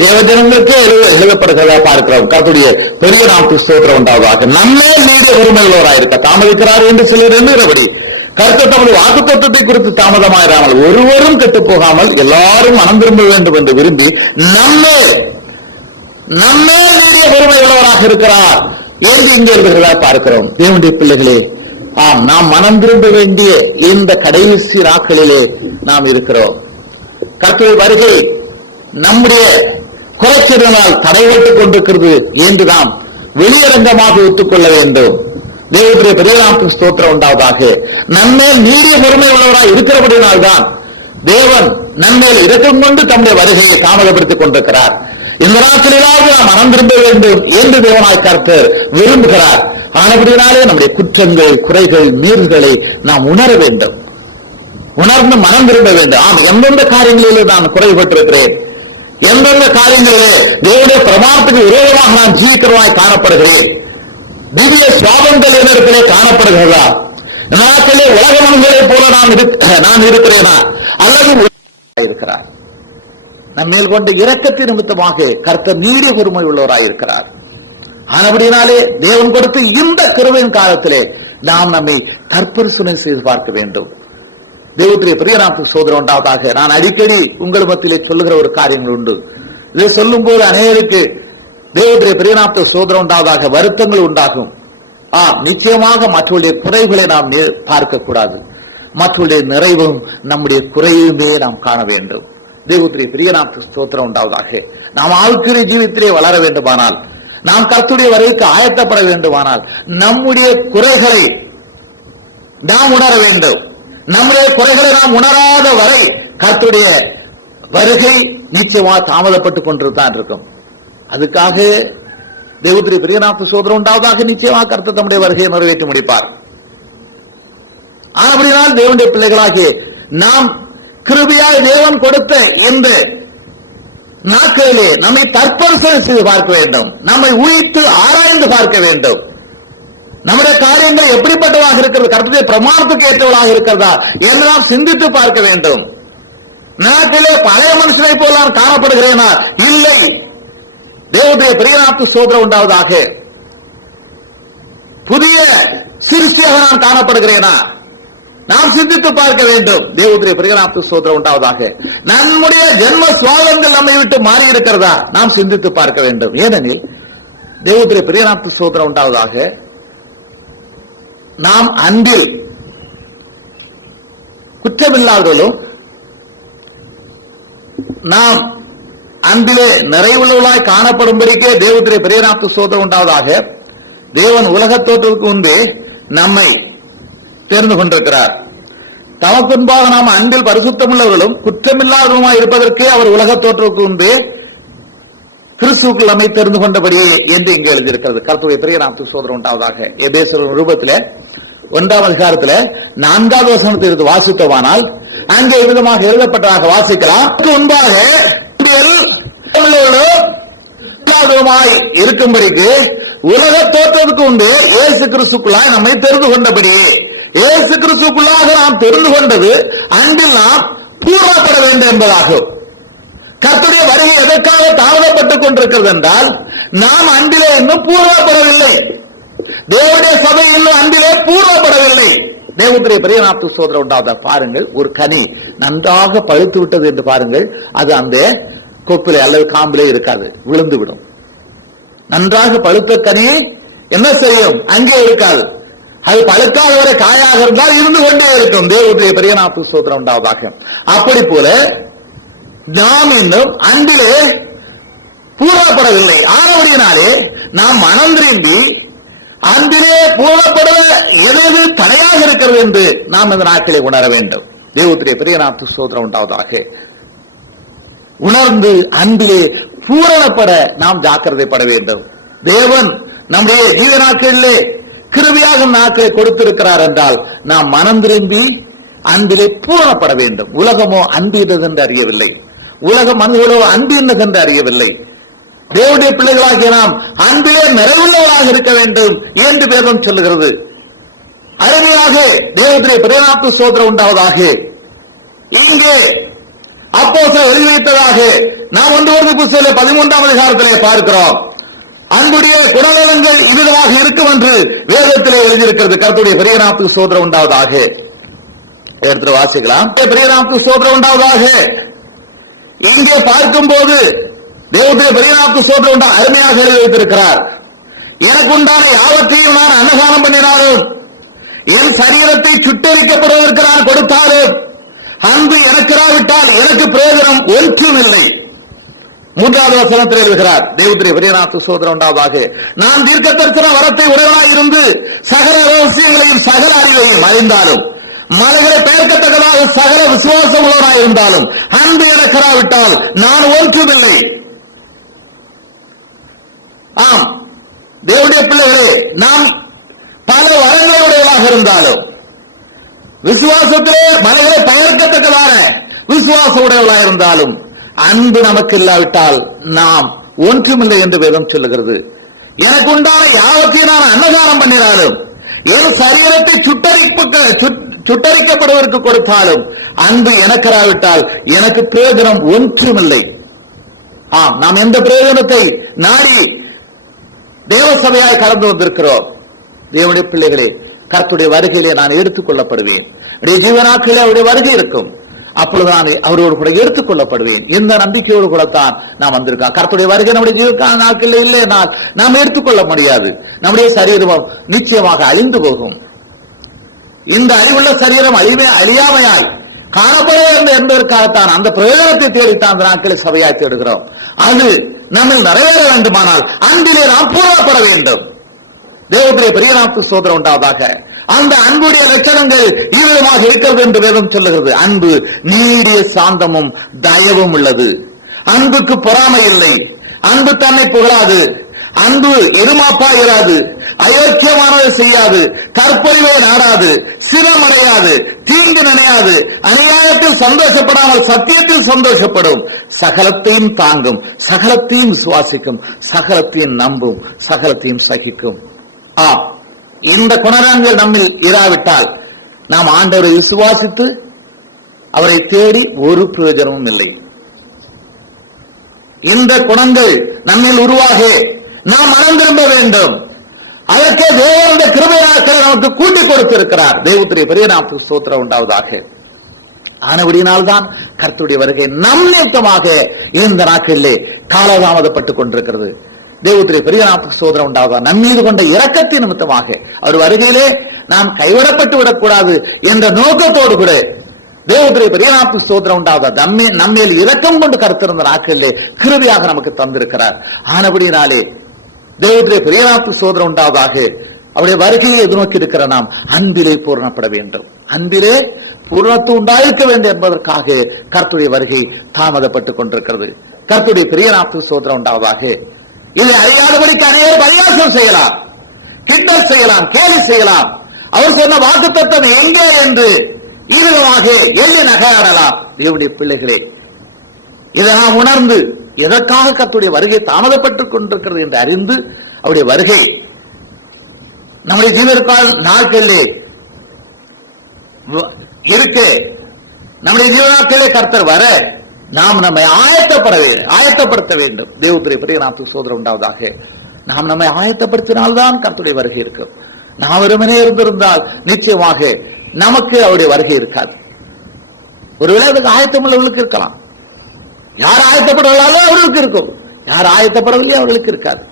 தேவஜனங்களுக்கே எழுதப்படுகிறதா பார்க்கிறோம். கர்த்தருடைய பெரிய நாமத்துக்கு ஸ்தோத்திரம் உண்டாவதாக. நம்மே நீடிய உரிமைகளோராயிருக்க தாமதிக்கிறார் என்று சிலர் எண்ணுகிறபடி கர்த்தர் தமது வாக்குத்தத்தத்தை குறித்து தாமதமாயிராமல் ஒருவரும் கெட்டு போகாமல் எல்லாரும் மனம் திரும்ப வேண்டும் என்று விரும்பி நம்மே நீடிய பொறுமையுள்ளவராக இருக்கிறார் என்று இங்கே இருக்கிறதா பார்க்கிறோம். தேவனுடைய பிள்ளைகளே, நாம் மனம் திரும்ப வேண்டிய இந்த கடைசி நாட்களிலே நாம் இருக்கிறோம். கர்த்தருடைய வருகை நம்முடைய குறைச்சலினால் தடைபட்டுக் கொண்டிருக்கிறது என்று நாம் வெளியரங்கமாக ஒத்துக்கொள்ள வேண்டும். தேவனுடைய பிரியநாமத்துக்கு ஸ்தோத்திரம் உண்டாவதாக. நம்மேல் நீடிய பொறுமை உள்ளவராக இருக்கிறபடினால்தான் தேவன் நம்மேல் இரக்கம் கொண்டு தம்முடைய வருகையை தாமதப்படுத்திக் கொண்டிருக்கிறார். இந்த நாட்களிலாவது நாம் மனம் திரும்ப வேண்டும் என்று தேவனாய் கர்த்தர் விரும்புகிறார். ஆனபடினாலே நம்முடைய குற்றங்கள், குறைகள், மீறுகளை நாம் உணர வேண்டும். உணர்ந்து மனம் திரும்ப வேண்டும். எந்தெந்த காரியங்களிலே நான் குறைபட்டிருக்கிறேன், எந்தெந்த காரியங்களிலே தேவனுடைய பிரமாணத்துக்கு விரோதமாக நான் ஜீவிக்கிறவாய் காணப்படுகிறேன், திவ்ய சுவாபங்கள் என்னிடத்திலே காணப்படுகிறதா, நாட்டிலே உலக மனிதரை போல நான் இருக்கிறேனா அல்லது இருக்கிறார். நம்மேல் கொண்ட இரக்கத்தின் நிமித்தமாக கர்த்தர் நீடிய பொறுமை உள்ளவராயிருக்கிறார். ஆனபடினாலே தேவன் கொடுத்து இந்த கிருபையின் காலத்திலே நாம் நம்மை தற்பரிசனை செய்து பார்க்க வேண்டும். தேவனுடைய பிரியநாமத்துக்கு ஸ்தோத்திரம் உண்டாவதாக. நான் அடிக்கடி உங்கள் மத்தியிலே சொல்லுகிற ஒரு காரியங்கள் உண்டு. இதை சொல்லும் போது அநேகருக்கு தேவனுடைய பிரியநாமத்துக்கு ஸ்தோத்திரம் உண்டாவதாக வருத்தங்கள் உண்டாகும். நிச்சயமாக மற்றவருடைய குறைகளை நாம் பார்க்க கூடாது. மற்றவருடைய நிறைவும் நம்முடைய குறையுமே நாம் காண வேண்டும். தேவனுடைய பிரியநாமத்துக்கு ஸ்தோத்திரம் உண்டாவதாக. நாம் ஆழ்கிற ஜீவித்திலே வளர வேண்டுமானால், நாம் கர்த்தருடைய வருகைக்கு ஆயத்தப்பட வேண்டுமானால் நம்முடைய குறைகளை நாம் உணர வேண்டும். நம்முடைய குறைகளை நாம் உணராத வரை கர்த்தருடைய வருகை நிச்சயமாக தாமதப்பட்டுக் கொண்டுதான் இருக்கும். அதுக்காக தேவனுடைய பிரியநாமத்துக்கு ஸ்தோத்திரம் உண்டாவதாக. நிச்சயமாக கர்த்தர் தம்முடைய வருகையை நிறைவேற்றி முடிப்பார். அப்படினால் தேவனுடைய பிள்ளைகளாகிய நாம் கிருபையாய் தேவன் கொடுத்த இந்த நாட்களிலே நம்மை தற்பரிசோதனை செய்து பார்க்க வேண்டும். நம்மை ஊய்த்து ஆராய்ந்து பார்க்க வேண்டும். நம்முடைய காரியங்கள் எப்படிப்பட்டதாக இருக்கிறது, கர்த்தருடைய பிரமாணத்துக்கு ஏற்றவளாக இருக்கிறதா என்று நாம் சிந்தித்து பார்க்க வேண்டும். நாட்டிலே பழைய மனுஷனை போல நான் காணப்படுகிறேனா? இல்லை. தேவனுடைய பிரியநாமத்துக்கு ஸ்தோத்திரம் உண்டாவதாக. புதிய சிருஷ்டியாக நான் காணப்படுகிறேனா? நாம் சிந்தித்து பார்க்க வேண்டும். தேவனுடைய பிரியநாமத்துக்கு ஸ்தோத்திரம் உண்டாவதாக. நம்முடைய ஜென்ம சுவாபங்கள் நம்மை விட்டு மாறி இருக்கிறதா? நாம் சிந்தித்து பார்க்க வேண்டும். ஏனெனில் தேவனுடைய பிரியநாமத்துக்கு ஸ்தோத்திரம் உண்டாவதாக. நாம் அன்பில் குற்றமில்லாதவர்களும் நாம் அன்பிலே நிறைவுள்ளவர்களாய் காணப்படும்படிக்கே தேவனுடைய பிரியநாமத்துக்கு ஸ்தோத்திரம் உண்டாவதாக. தேவன் உலகத் தோற்றத்துக்கு முன்பே நம்மை தெரிந்து கொண்டிருக்கிறார். தமக்கு முன்பாக நாம் அன்பில் பரிசுத்தமுள்ளவர்களும் குற்றமில்லாதவருமாய் இருப்பதற்கே அவர் உலகத் தோற்றத்துக்கு முன்பே கிறிஸ்துவுக்குள் நம்மை தெரிந்து கொண்டபடியே என்று இங்கே எழுதியிருக்கிறது. கர்த்தருடைய பிரியநாமத்துக்கு ஸ்தோத்திரம் உண்டாவதாக. எபேசியர் நிருபத்திலே 1ஆம் அதிகாரத்திலே 4வது வசனத்தை எடுத்து வாசித்தவானால் அங்கே விதமாக எழுதப்பட்டதாக வாசிக்கலாம். முன்பாக இருக்கும்படிக்கு உலக தோற்றத்துக்கு உண்டு இயேசு கிறிஸ்துக்குள்ளாய் நம்மை தெரிந்து கொண்டபடியே. இயேசு கிறிஸ்துக்குள்ளாக நாம் தெரிந்து கொண்டது அன்பில் நாம் பூர்ணப்பட வேண்டும் என்பதாகும். கர்த்தருடைய வருகை எதற்காக தாமதப்பட்டுக் கொண்டிருக்கிறது என்றால், நாம் அன்பிலே இன்னும் பூர்வப்படவில்லை. தேவனுடைய சபை இன்னும் அன்பிலே பூர்வப்படவில்லை. தேவனுடைய பெரியநாத்து சோதனை உண்டாவதா பாருங்கள். ஒரு கனி நன்றாக பழுத்து விட்டது என்று பாருங்கள், அது அந்த கொப்பிலே அல்லது காம்பிலே இருக்காது, விழுந்து விடும். நன்றாக பழுத்த கனி என்ன செய்யும்? அங்கே இருக்காது. அது பழுக்காத வரை காயாக இருந்தால் இருந்து கொண்டே இருக்கும். தேவனுடைய பெரியநாத்து சோதனை உண்டாவதாக. அப்படி போல நாம் இன்னும் அன்பிலே பூர்வப்படவில்லை. ஆனபடியினாலே நாம் மனம் திரும்பி அன்பிலே பூர்வப்படுவ எது தடையாக இருக்கிறது என்று நாம் இந்த நாட்களை உணர வேண்டும். தேவனுடைய பெரியநாத்து சோதனை உண்டாவதாக. உணர்ந்து அன்பிலே பூரணப்பட நாம் ஜாக்கிரதைப்பட வேண்டும். தேவன் நம்முடைய ஜீவ நாட்களிலே கிருபையாக நாட்களை கொடுத்திருக்கிறார் என்றால் நாம் மனம் திரும்பி அன்பிலே பூரணப்பட வேண்டும். உலகமோ அன்பு என்று அறியவில்லை, உலக மனிதர்களோ அன்பு என்று அறியவில்லை. தேவனுடைய பிள்ளைகளாகிய நாம் அன்பிலே நிறைவுள்ளவராக இருக்க வேண்டும் என்று வேதம் சொல்லுகிறது. அருமையாக தேவனுடைய பெரியநாத்து சோதனை உண்டாவதாக. இங்கே அப்போஸ்தலர் எழுதி வைத்ததாக நாம் 1 புத்தகத்திலே 13ஆம் அதிகாரத்திலே பார்க்கிறோம். அன்புடைய குணநலன்கள் இதுவாக இருக்கும் என்று வேதத்திலே எழுதியிருக்கிறது. கர்த்தருடைய பெரியநாத்து சோதனை உண்டாவதாக. எடுத்து வாசிக்கலாம். பெரியநாத்து சோதனை உண்டாவதாக. இங்கே பார்க்கும் போது தேவனுடைய பெரியநாத்து சோதனை உண்டா அருமையாக எழுதி வைத்திருக்கிறார். எனக்கு உண்டான யாவற்றையும் நான் அன்னதானம் பண்ணினாலும், என் சரீரத்தை சுட்டரிக்கப்படுவதற்கு நான் கொடுத்தாலும், அன்பு எனக்கிராவிட்டால் எனக்கு பிரயோஜனம் ஒன்றும் இல்லை. 3வது வசனத்தில் எழுதுகிறார் தேவனுடைய பெரியநாத்து சோதனை உண்டாவதாக. நான் தீர்க்க தரிசன வரத்தை உடையவனாய் இருந்து சகல ரகசியங்களையும் சகல அறிவையும் அறிந்தாலும், மலைகளை பெயர்க்கத்தக்கதாக சகல விசுவாசம் உள்ளவனாய் இருந்தாலும், அன்பு எனக்கிராவிட்டால் நான் ஒன்றுமில்லை. ஆம் தேவனுடைய பிள்ளைகளே, நாம் பல வரங்களுடையவராக இருந்தாலும், விசுவாசத்திலே மலைகளை பெயர்க்கத்தக்கதான விசுவாச உடையவர்களாக இருந்தாலும், அன்பு நமக்கு இல்லாவிட்டால் நாம் ஒன்றுமில்லை என்று வேதம் சொல்லுகிறது. எனக்கு உண்டான யாவற்றையும் நான் அன்னதானம் பண்ணினாலும், என் சரீரத்தை சுட்டரிக்கப்படுவதற்கு கொடுத்தாலும், அன்பு எனக்கிராவிட்டால் எனக்கு பிரயோஜனம் ஒன்றுமில்லை. ஆம், நாம் எந்த பிரயோஜனத்தை நாடி தேவ சபையாய் கடந்து வந்திருக்கிறோம். தேவனுடைய பிள்ளைகளே, கர்த்தருடைய வருகையிலே நான் எடுத்துக் கொள்ளப்படுவேன். ஜீவனாக்களே அவருடைய வருகை இருக்கும். அப்பொழுது நான் அவரோடு கூட எடுத்துக் கொள்ளப்படுவேன். இந்த நம்பிக்கையோடு கூடத்தான் நாம் வந்திருக்கோம். கர்த்தருடைய வருகை நம்முடைய ஜீவ நாட்களில் இல்லை, நாம் எடுத்துக்கொள்ள முடியாது. நம்முடைய சரீரம் நிச்சயமாக அழிந்து போகும். இந்த அழிவுள்ள சரீரம் அழியாமையாய் காணப்பட வேண்டும் என்பதற்காகத்தான் அந்த பிரயோஜனத்தை தேடித்தான் அந்த நாட்களை சபையாய் தேடுகிறோம். அது நம்ம நிறைவேற வேண்டுமானால் அன்பிலே நாம் பூர்வப்பட வேண்டும். தேவனுடைய பெரியநாத்து சோதனை உண்டாவதாக. அந்த அன்புடைய லட்சணங்கள் இவ்விதமாக இருக்கிறது என்று வேதம் சொல்லுகிறது. அன்பு நீடிய சாந்தமும் தயவும் உள்ளது. அன்புக்கு பொறாமை இல்லை. அன்பு தன்னை புகழாது. அன்பு இருமாப்பா இராது. அயோக்கியமானதை செய்யாது. கற்பழிவை நாடாது. சிரமடையாது. தீங்கு நினையாது. அநியாயத்தில் சந்தோஷப்படாமல் சத்தியத்தில் சந்தோஷப்படும். சகலத்தையும் தாங்கும். சகலத்தையும் விசுவாசிக்கும். சகலத்தையும் நம்பும். சகலத்தையும் சகிக்கும். இந்த குணநலன்கள் நம்மில் இராவிட்டால் நாம் ஆண்டவரை விசுவாசித்து அவரை தேடி ஒரு பிரயோஜனமும் இல்லை. இந்த குணங்கள் நம்மில் உருவாக நாம் மனம் திரும்ப வேண்டும். அதற்கே தேவனுடைய கிருபையாக்களை நமக்கு கூட்டி கொடுத்திருக்கிறார். தேவனுடைய பெரியநாமத்துக்கு ஸ்தோத்திரம் உண்டாவதாக. ஆனபடியினால்தான் கர்த்தருடைய வருகை நம் நிமித்தமாக இந்த நாட்களிலே காலதாமதப்பட்டுக் கொண்டிருக்கிறது. தேவனுடைய பெரியநாமத்துக்கு ஸ்தோத்திரம் உண்டாவதா. நம் மீது கொண்ட இரக்கத்தின் நிமித்தமாக அவர் வருகையிலே நாம் கைவிடப்பட்டு விடக்கூடாது என்ற நோக்கத்தோடு கூட தேவனுடைய பெரியநாமத்துக்கு ஸ்தோத்திரம் உண்டாவதா. நம்மேல் இரக்கம் கொண்டு கருத்திருந்த நாட்களிலே கிருபையாக நமக்கு தந்திருக்கிறார். ஆனபடியினாலே தேவனுடைய பெரியநாமத்துக்கு ஸ்தோத்திரம் உண்டாவதாக. அவருடைய வருகையை எதிர்நோக்கி இருக்கிற நாம் அன்பிலே பூரணப்பட வேண்டும். அன்பிலே பூரணத்து உண்டாயிருக்க வேண்டும் என்பதற்காக கர்த்தருடைய வருகை தாமதப்பட்டுக் கொண்டிருக்கிறது. கர்த்தருடைய பெரியநாமத்துக்கு ஸ்தோத்திரம் உண்டாவதாக. இதை அறியாதபடிக்கு அனைவரும் பரியாசம் செய்யலாம், கிண்டல் செய்யலாம், கேலி செய்யலாம். அவர் சொன்ன வாக்குத்தத்தம் எங்கே என்று ஈரமாக எள்ளி நகையாடலாம். தேவனுடைய பிள்ளைகளே, இதை நாம் உணர்ந்து எதற்காக கர்த்தருடைய வருகை தாமதப்பட்டுக் கொண்டிருக்கிறது என்று அறிந்து அவருடைய வருகை நம்முடைய ஜீவனக்கால நாட்களிலே இருக்க, நம்முடைய ஜீவனாட்களே கர்த்தர் வர நாம் நம்மை ஆயத்தப்படுத்த வேண்டும். தேவத்துடைய பெரிய நாமத்துக்கு சோதரம் உண்டாவதாக. நாம் நம்மை ஆயத்தப்படுத்தினால்தான் கர்த்தருடைய வருகை இருக்கும். நாம் வெறுமனே இருந்திருந்தால் நிச்சயமாக நமக்கு அவருடைய வருகை இருக்காது. ஒருவேளை அதுக்கு ஆயத்தம் உள்ளவர்களுக்கு இருக்கலாம். யார் ஆயத்தப்படலாலோ அவர்களுக்கு இருக்கும், யார் ஆயத்தப்படவில்லையோ அவர்களுக்கு இருக்காது.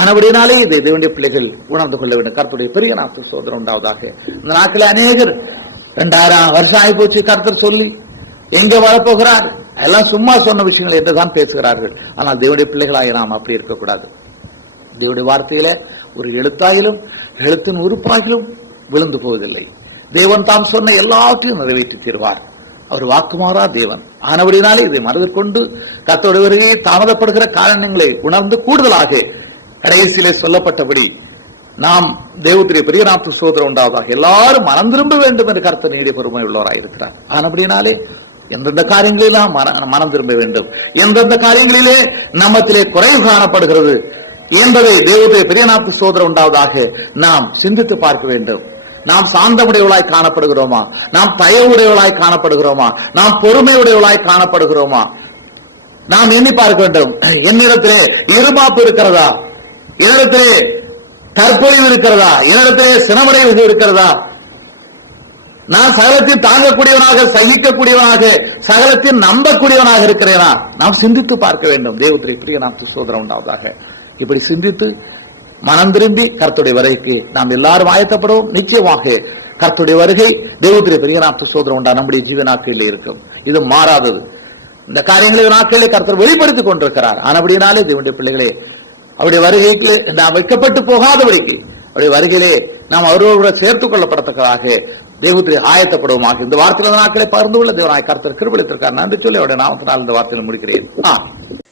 ஆனபடினாலே இதை தேவனுடைய பிள்ளைகள் உணர்ந்து கொள்ள வேண்டும். கர்த்தருடைய பெரிய நாமத்துக்கு சோதரம் உண்டாவதாக. இந்த நாட்களில் அநேகர் 2000 வருஷம் ஆகி போச்சு கர்த்தர் சொல்லி எங்க வரப்போகிறார் எல்லாம் சும்மா சொன்ன விஷயங்கள் என்றுதான் பேசுகிறார்கள். ஆனால் தேவனுடைய பிள்ளைகளாக நாம் அப்படி இருக்கக்கூடாது. தேவனுடைய வார்த்தையில ஒரு எழுத்தாயிலும் எழுத்தின் உறுப்பாகிலும் விழுந்து போவதில்லை. தேவன் தாம் சொன்ன எல்லாவற்றையும் நிறைவேற்றி தருவார். அவர் வாக்குமாறா தேவன். ஆனபடினாலே இதை மனதில் கொண்டு கர்த்தருடைய வருகையை தாமதப்படுகிற காரணங்களை உணர்ந்து கூடுதலாக கடைசியிலே சொல்லப்பட்டபடி நாம் தேவத்துடைய பெரிய நாமத்துக்கு சோதரம் உண்டாவதாக. எல்லாரும் மனம் திரும்ப வேண்டும் என்று கர்த்தர் நீடிய பொறுமை உள்ளவராக இருக்கிறார். ஆனபடினாலே எந்தெந்த காரியங்களெல்லாம் மனம் திரும்ப வேண்டும், எந்தெந்த காரியங்களிலே நம்மத்திலே குறைவு காணப்படுகிறது என்பதை தேவனுடைய பெரிய நாமத்துக்கு சோதரம் உண்டாவதாக நாம் சிந்தித்து பார்க்க வேண்டும். நாம் சாந்தமுடையவளாய் காணப்படுகிறோமா? நாம் தயவுடையவளாய் காணப்படுகிறோமா? நாம் பொறுமை உடையவளாய் காணப்படுகிறோமா? நாம் எண்ணி பார்க்க வேண்டும். என்னிடத்திலே இருமாப்பு இருக்கிறதா? என்னிடத்திலே தற்பொழிவு இருக்கிறதா? என்னிடத்திலே சினமடைவு இருக்கிறதா? நான் சகலத்தையும் தாங்கக்கூடியவனாக, சகிக்கக்கூடியவனாக, சகலத்தையும் நம்பக்கூடியவனாக இருக்கிறேனா? நாம் சிந்தித்து பார்க்க வேண்டும். தேவத்துடைய பிரிய நாமத்துக்கு சோதரம் உண்டாவதாக. இப்படி சிந்தித்து மனம் திரும்பி கர்த்தருடைய வருகைக்கு நாம் எல்லாரும் ஆயத்தப்படுவோம். நிச்சயமாக கர்த்தருடைய வருகை தேவத்துடைய பெரிய நாமத்துக்கு சோதரம் உண்டா நம்முடைய ஜீவ நாட்களில் இருக்கும். இது மாறாதது. இந்த காரியங்களை நாட்களிலே கர்த்தர் வெளிப்படுத்திக் கொண்டிருக்கிறார். ஆனபடினாலே தேவனுடைய பிள்ளைகளே, அவருடைய வருகைக்கு நாம் வைக்கப்பட்டு போகாதபடிக்கு அவருடைய வருகையிலே நாம் அவரோடு சேர்த்துக் கொள்ளப்படத்தக்கதாக தேவத்திலே ஆயத்தப்படுவோமாக. இந்த வார்த்தையில நாட்களை பகிர்ந்து கொள்ள தேவனாய் கர்த்தர் கிருபைத்திருக்கார். நன்றி சொல்லி அவருடைய நாமத்தினால் இந்த வார்த்தையில் முடிக்கிறேன். Amen.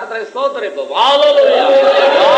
கர்த்தரை ஸ்தோத்திரிப்போம். ஹalleluya.